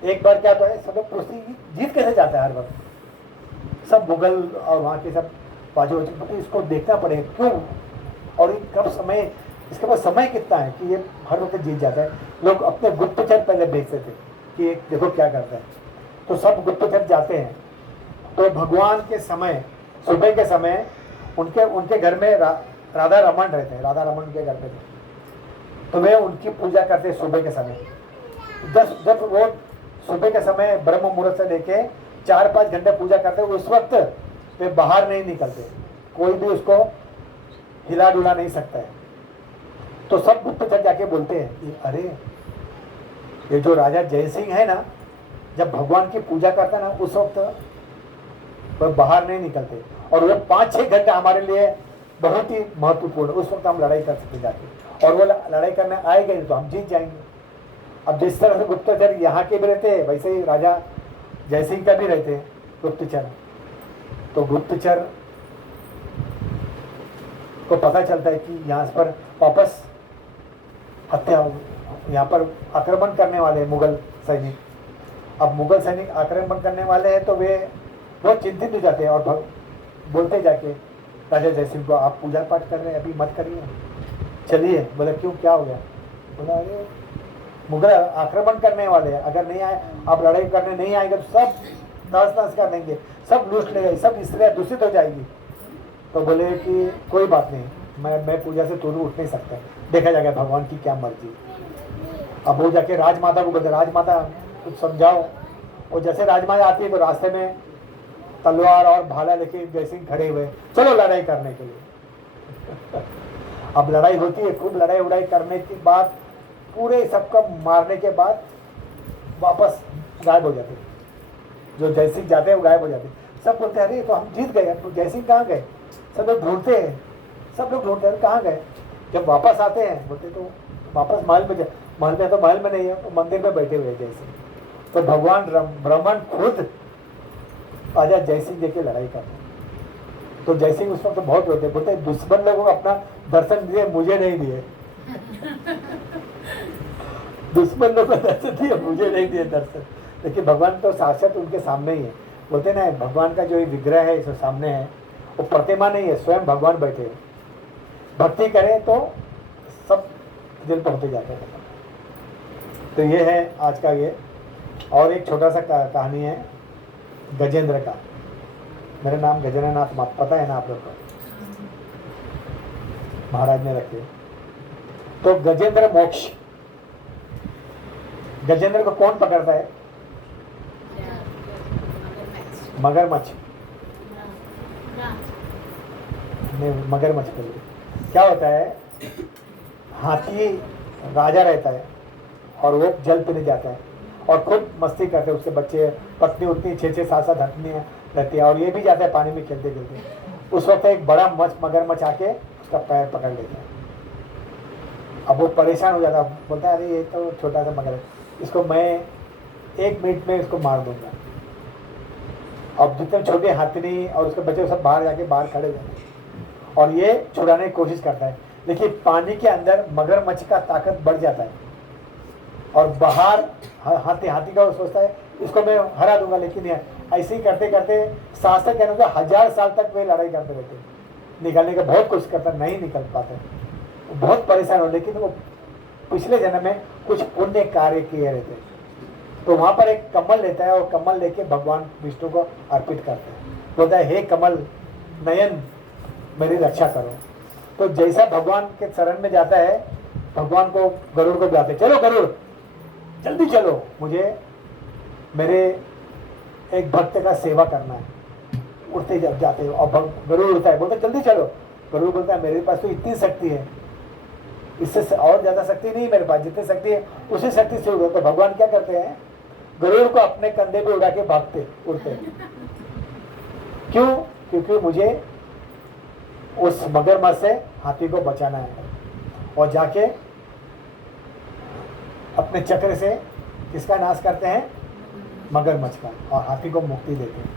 एक बार क्या तो है, सब लोग पूछते जीत कैसे जाता है हर वक्त, सब मुगल और वहाँ के सब बाजू, इसको देखना पड़ेगा क्यों, और कब समय, इसके पास समय कितना है कि ये हर वक्त जीत जाता है। लोग अपने गुप्तचर पहले भेजते थे कि देखो क्या करता है, तो सब गुप्तचर जाते हैं। तो भगवान के समय, सुबह के समय उनके घर में राधा रमन रहते हैं, राधा रमन के घर पे थे, तो वे उनकी पूजा करते हैं सुबह के समय। जब वो सुबह के समय ब्रह्म मुहूर्त से लेके 4-5 घंटे पूजा करते हैं, उस वक्त वे बाहर नहीं निकलते, कोई भी उसको हिला डुला नहीं सकता है। तो सब गुप्तचर जाके बोलते हैं कि अरे ये जो राजा जयसिंह है ना, जब भगवान की पूजा करता है ना, उस वक्त वह बाहर नहीं निकलते, और वो 5-6 घंटे हमारे लिए बहुत ही महत्वपूर्ण, उस वक्त हम लड़ाई कर सकते जाके, और वो लड़ाई करने आएंगे तो हम जीत जाएंगे। अब जिस तरह से गुप्तचर यहाँ के भी रहते हैं, वैसे ही राजा जयसिंह का भी रहते हैं गुप्तचर। तो गुप्तचर को पता चलता है कि यहाँ पर वापस हत्या, यहाँ पर आक्रमण करने वाले हैं मुगल सैनिक। अब मुगल सैनिक आक्रमण करने वाले हैं तो वे बहुत चिंतित हो जाते हैं और बोलते जाके राजा जयसिंह को, आप पूजा पाठ कर रहे हैं, अभी मत करिए, चलिए। बोला क्यों, क्या हो गया? बोला अरे मुगल आक्रमण करने वाले हैं, अगर नहीं आए, आप लड़ाई करने नहीं आएंगे तो सब तहस नहस कर देंगे, सब लूट लेंगे, सब स्त्रियाँ दूषित हो जाएगी। तो बोले कि कोई बात नहीं, मैं पूजा से तुरंत उठ नहीं सकता, देखा जाएगा भगवान की क्या मर्जी। अब वो जाके राजमाता को बोलते, राजमाता कुछ समझाओ। और जैसे राजमाता आती है तो रास्ते में तलवार और भाला लेके जयसिंह खड़े हुए, चलो लड़ाई करने के लिए। अब लड़ाई होती है, खूब लड़ाई उड़ाई करने के बाद, पूरे सबको मारने के बाद वापस गायब हो जाते। जो जयसिंह जाते हैं वो गायब हो जाते। सब बोलते हैं अरे तो हम जीत गए, तो जयसिंह कहाँ गए? सब लोग ढूंढते हैं, सब लोग ढूंढते हैं कहाँ गए। जब वापस आते हैं बोलते तो वापस महल में, महल में तो महल में नहीं है, तो मंदिर में बैठे हुए जयसिंह। तो भगवान ब्रह्मन खुद आजा जयसिंह देखे लड़ाई करते। तो जयसिंह उस वक्त तो बहुत रोते, बोलते दुश्मन लोगों को अपना दर्शन दिए, मुझे नहीं दिए। दुश्मन लोगों को दर्शन दिए, मुझे नहीं दिए दर्शन। लेकिन भगवान तो साक्षात उनके सामने ही है। बोलते ना भगवान का जो विग्रह है जो सामने है वो प्रतिमा नहीं है, स्वयं भगवान बैठे हैं। भक्ति करें तो सब दिल पर होते जाते हैं। तो ये है आज का ये। और एक छोटा सा कहानी है गजेंद्र का। मेरा नाम गजेंद्र नाथ पता है ना आप लोग को, महाराज ने रखे। तो गजेंद्र मोक्ष, गजेंद्र को कौन पकड़ता है? मगरमच्छ। नहीं, मगरमच्छ के लिए क्या होता है, हाथी राजा रहता है और वो जल पीने जाता है और खुद मस्ती करते हैं, उसके बच्चे पत्नी उतनी 6-6 7-7 हटनियाँ रहती है और ये भी जाता है पानी में खेलते खेलते। उस वक्त एक बड़ा मगरमच्छ आके उसका पैर पकड़ लेता है। अब वो परेशान हो जाता है, बोलता है अरे ये तो छोटा सा मगरमच्छ, इसको मैं 1 मिनट में इसको मार दूंगा। अब जितने छोटे हाथनी और उसके बच्चे सब बाहर जाके बाहर खड़े हुए और ये छुड़ाने की कोशिश करता है, लेकिन पानी के अंदर मगरमच्छ का ताकत बढ़ जाता है और बाहर हाथी का सोचता है इसको मैं हरा दूंगा। लेकिन ऐसे ही करते करते शास्त्र के अनुसार 1000 साल तक वे लड़ाई करते रहते, निकालने का बहुत कोशिश करता, नहीं निकल पाते, बहुत परेशान हो। लेकिन वो पिछले जन्म में कुछ पुण्य कार्य किए रहते, तो वहाँ पर एक कमल लेता है और कमल लेके भगवान विष्णु को अर्पित करते हैं। बोलता है हे कमल नयन मेरी रक्षा करो। तो जैसा भगवान के शरण में जाता है, भगवान को गरुड़ को बुलाते, चलो गरुड़ जल्दी चलो, मुझे मेरे एक भक्त का सेवा करना है। उठते जाते और गरुड़ उठता है, बोलते जल्दी चलो। गरुड़ बोलता है मेरे पास तो इतनी शक्ति है, इससे और ज्यादा शक्ति नहीं मेरे पास, जितनी शक्ति है उसी शक्ति से उड़ो। तो भगवान क्या करते हैं, गरुड़ को अपने कंधे पे उड़ा के भागते उड़ते। क्यों? क्योंकि मुझे उस मगरमच्छ से हाथी को बचाना है और जाके अपने चक्र से किसका नाश करते हैं, मगरमच्छ का, और हाथी को मुक्ति देते हैं।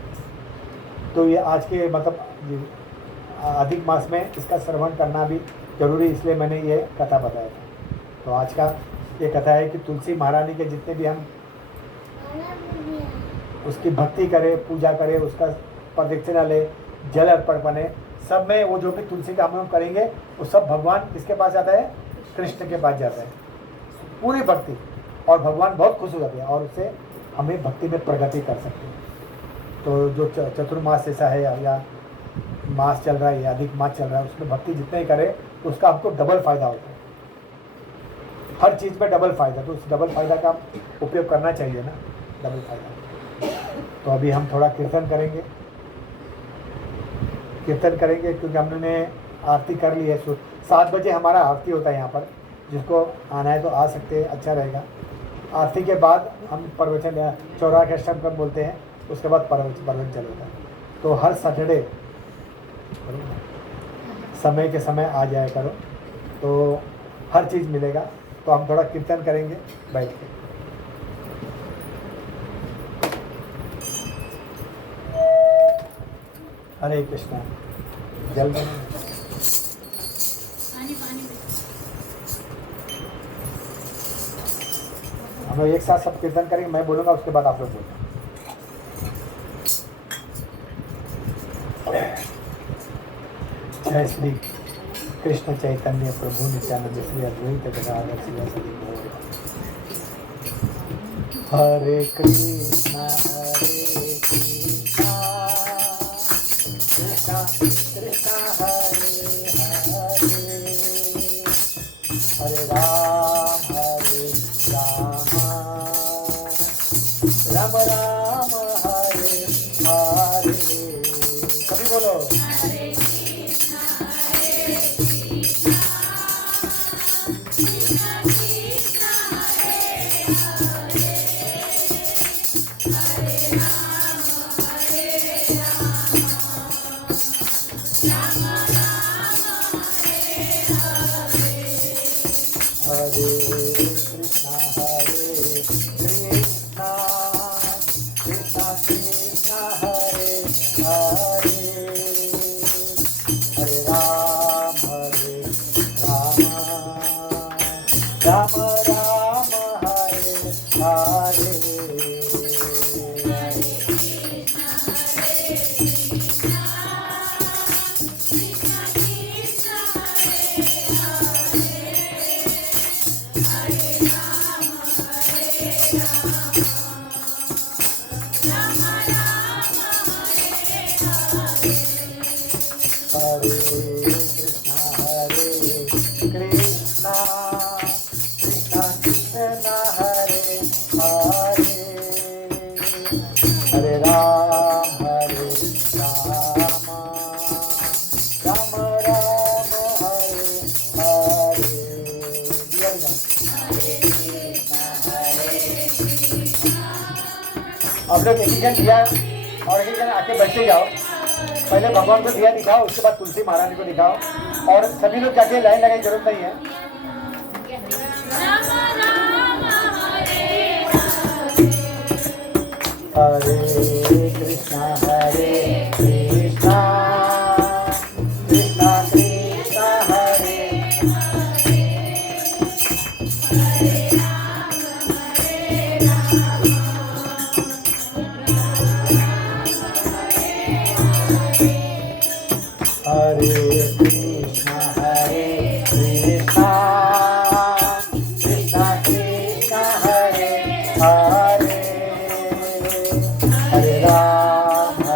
तो ये आज के मतलब अधिक मास में इसका श्रवण करना भी जरूरी, इसलिए मैंने ये कथा बताया था। तो आज का ये कथा है कि तुलसी महारानी के जितने भी हम उसकी भक्ति करें, पूजा करें, उसका प्रदक्षिणा ले, जल अर्पण बने, सब में वो जो भी तुलसी का हम लोग करेंगे वो सब भगवान किसके पास जाता है, कृष्ण के पास जाता है, पूरी भक्ति। और भगवान बहुत खुश हो जाते हैं और उससे हमें भक्ति में प्रगति कर सकते हैं। तो जो चतुर्मास ऐसा है या मास चल रहा है या अधिक मास चल रहा है, उसमें भक्ति जितने ही करें तो उसका हमको डबल फायदा होता है, हर चीज़ में डबल फायदा। तो उस डबल फायदा का उपयोग करना चाहिए ना, डबल फायदा। तो अभी हम थोड़ा कीर्तन करेंगे क्योंकि हमने आरती कर ली है। 7 बजे हमारा आरती होता है यहाँ पर, जिसको आना है तो आ सकते हैं, अच्छा रहेगा। आरती के बाद हम प्रवचन चौराहे अष्टम कब बोलते हैं, उसके बाद प्रवचन चलेगा। तो हर सैटरडे समय के समय आ जाया करो, तो हर चीज़ मिलेगा। तो हम थोड़ा कीर्तन करेंगे बैठ के। हरे कृष्णा। जल हम लोग एक साथ सब कीर्तन करेंगे, मैं बोलूँगा उसके बाद आप लोग बोलना। जय श्री कृष्ण चैतन्य प्रभु नित्यानंद श्री अद्वैत गदाधर श्रीवासदि गौर। हरे कृष्णा कृष्णा कृष्णा हरे हरे, हरे राम राम राम हरे हरे। सभी बोलो हरे कृष्णा कृष्णा कृष्णा हरे हरे, हरे राम राम राम हरे हरे। हरे कृष्णा कृष्णा कृष्णा हरे हरे, हरे राम राम राम हरे हरे। दिया गा। अब लोग एक ही जन दिया और एक ही जन आके बैठते जाओ। पहले भगवान को दिया दिखाओ, उसके बाद तुलसी महारानी को दिखाओ, और सभी लोग जाके लाइन लगाने की जरूरत नहीं है। हरे कृष्णा कृष्णा कृष्णा हरे हरे कृष्णा कृष्णा कृष्णा हरे हरे, हरे राम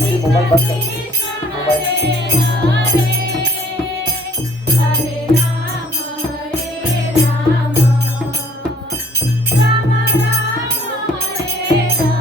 मोबाइल बंद कर मोबाइल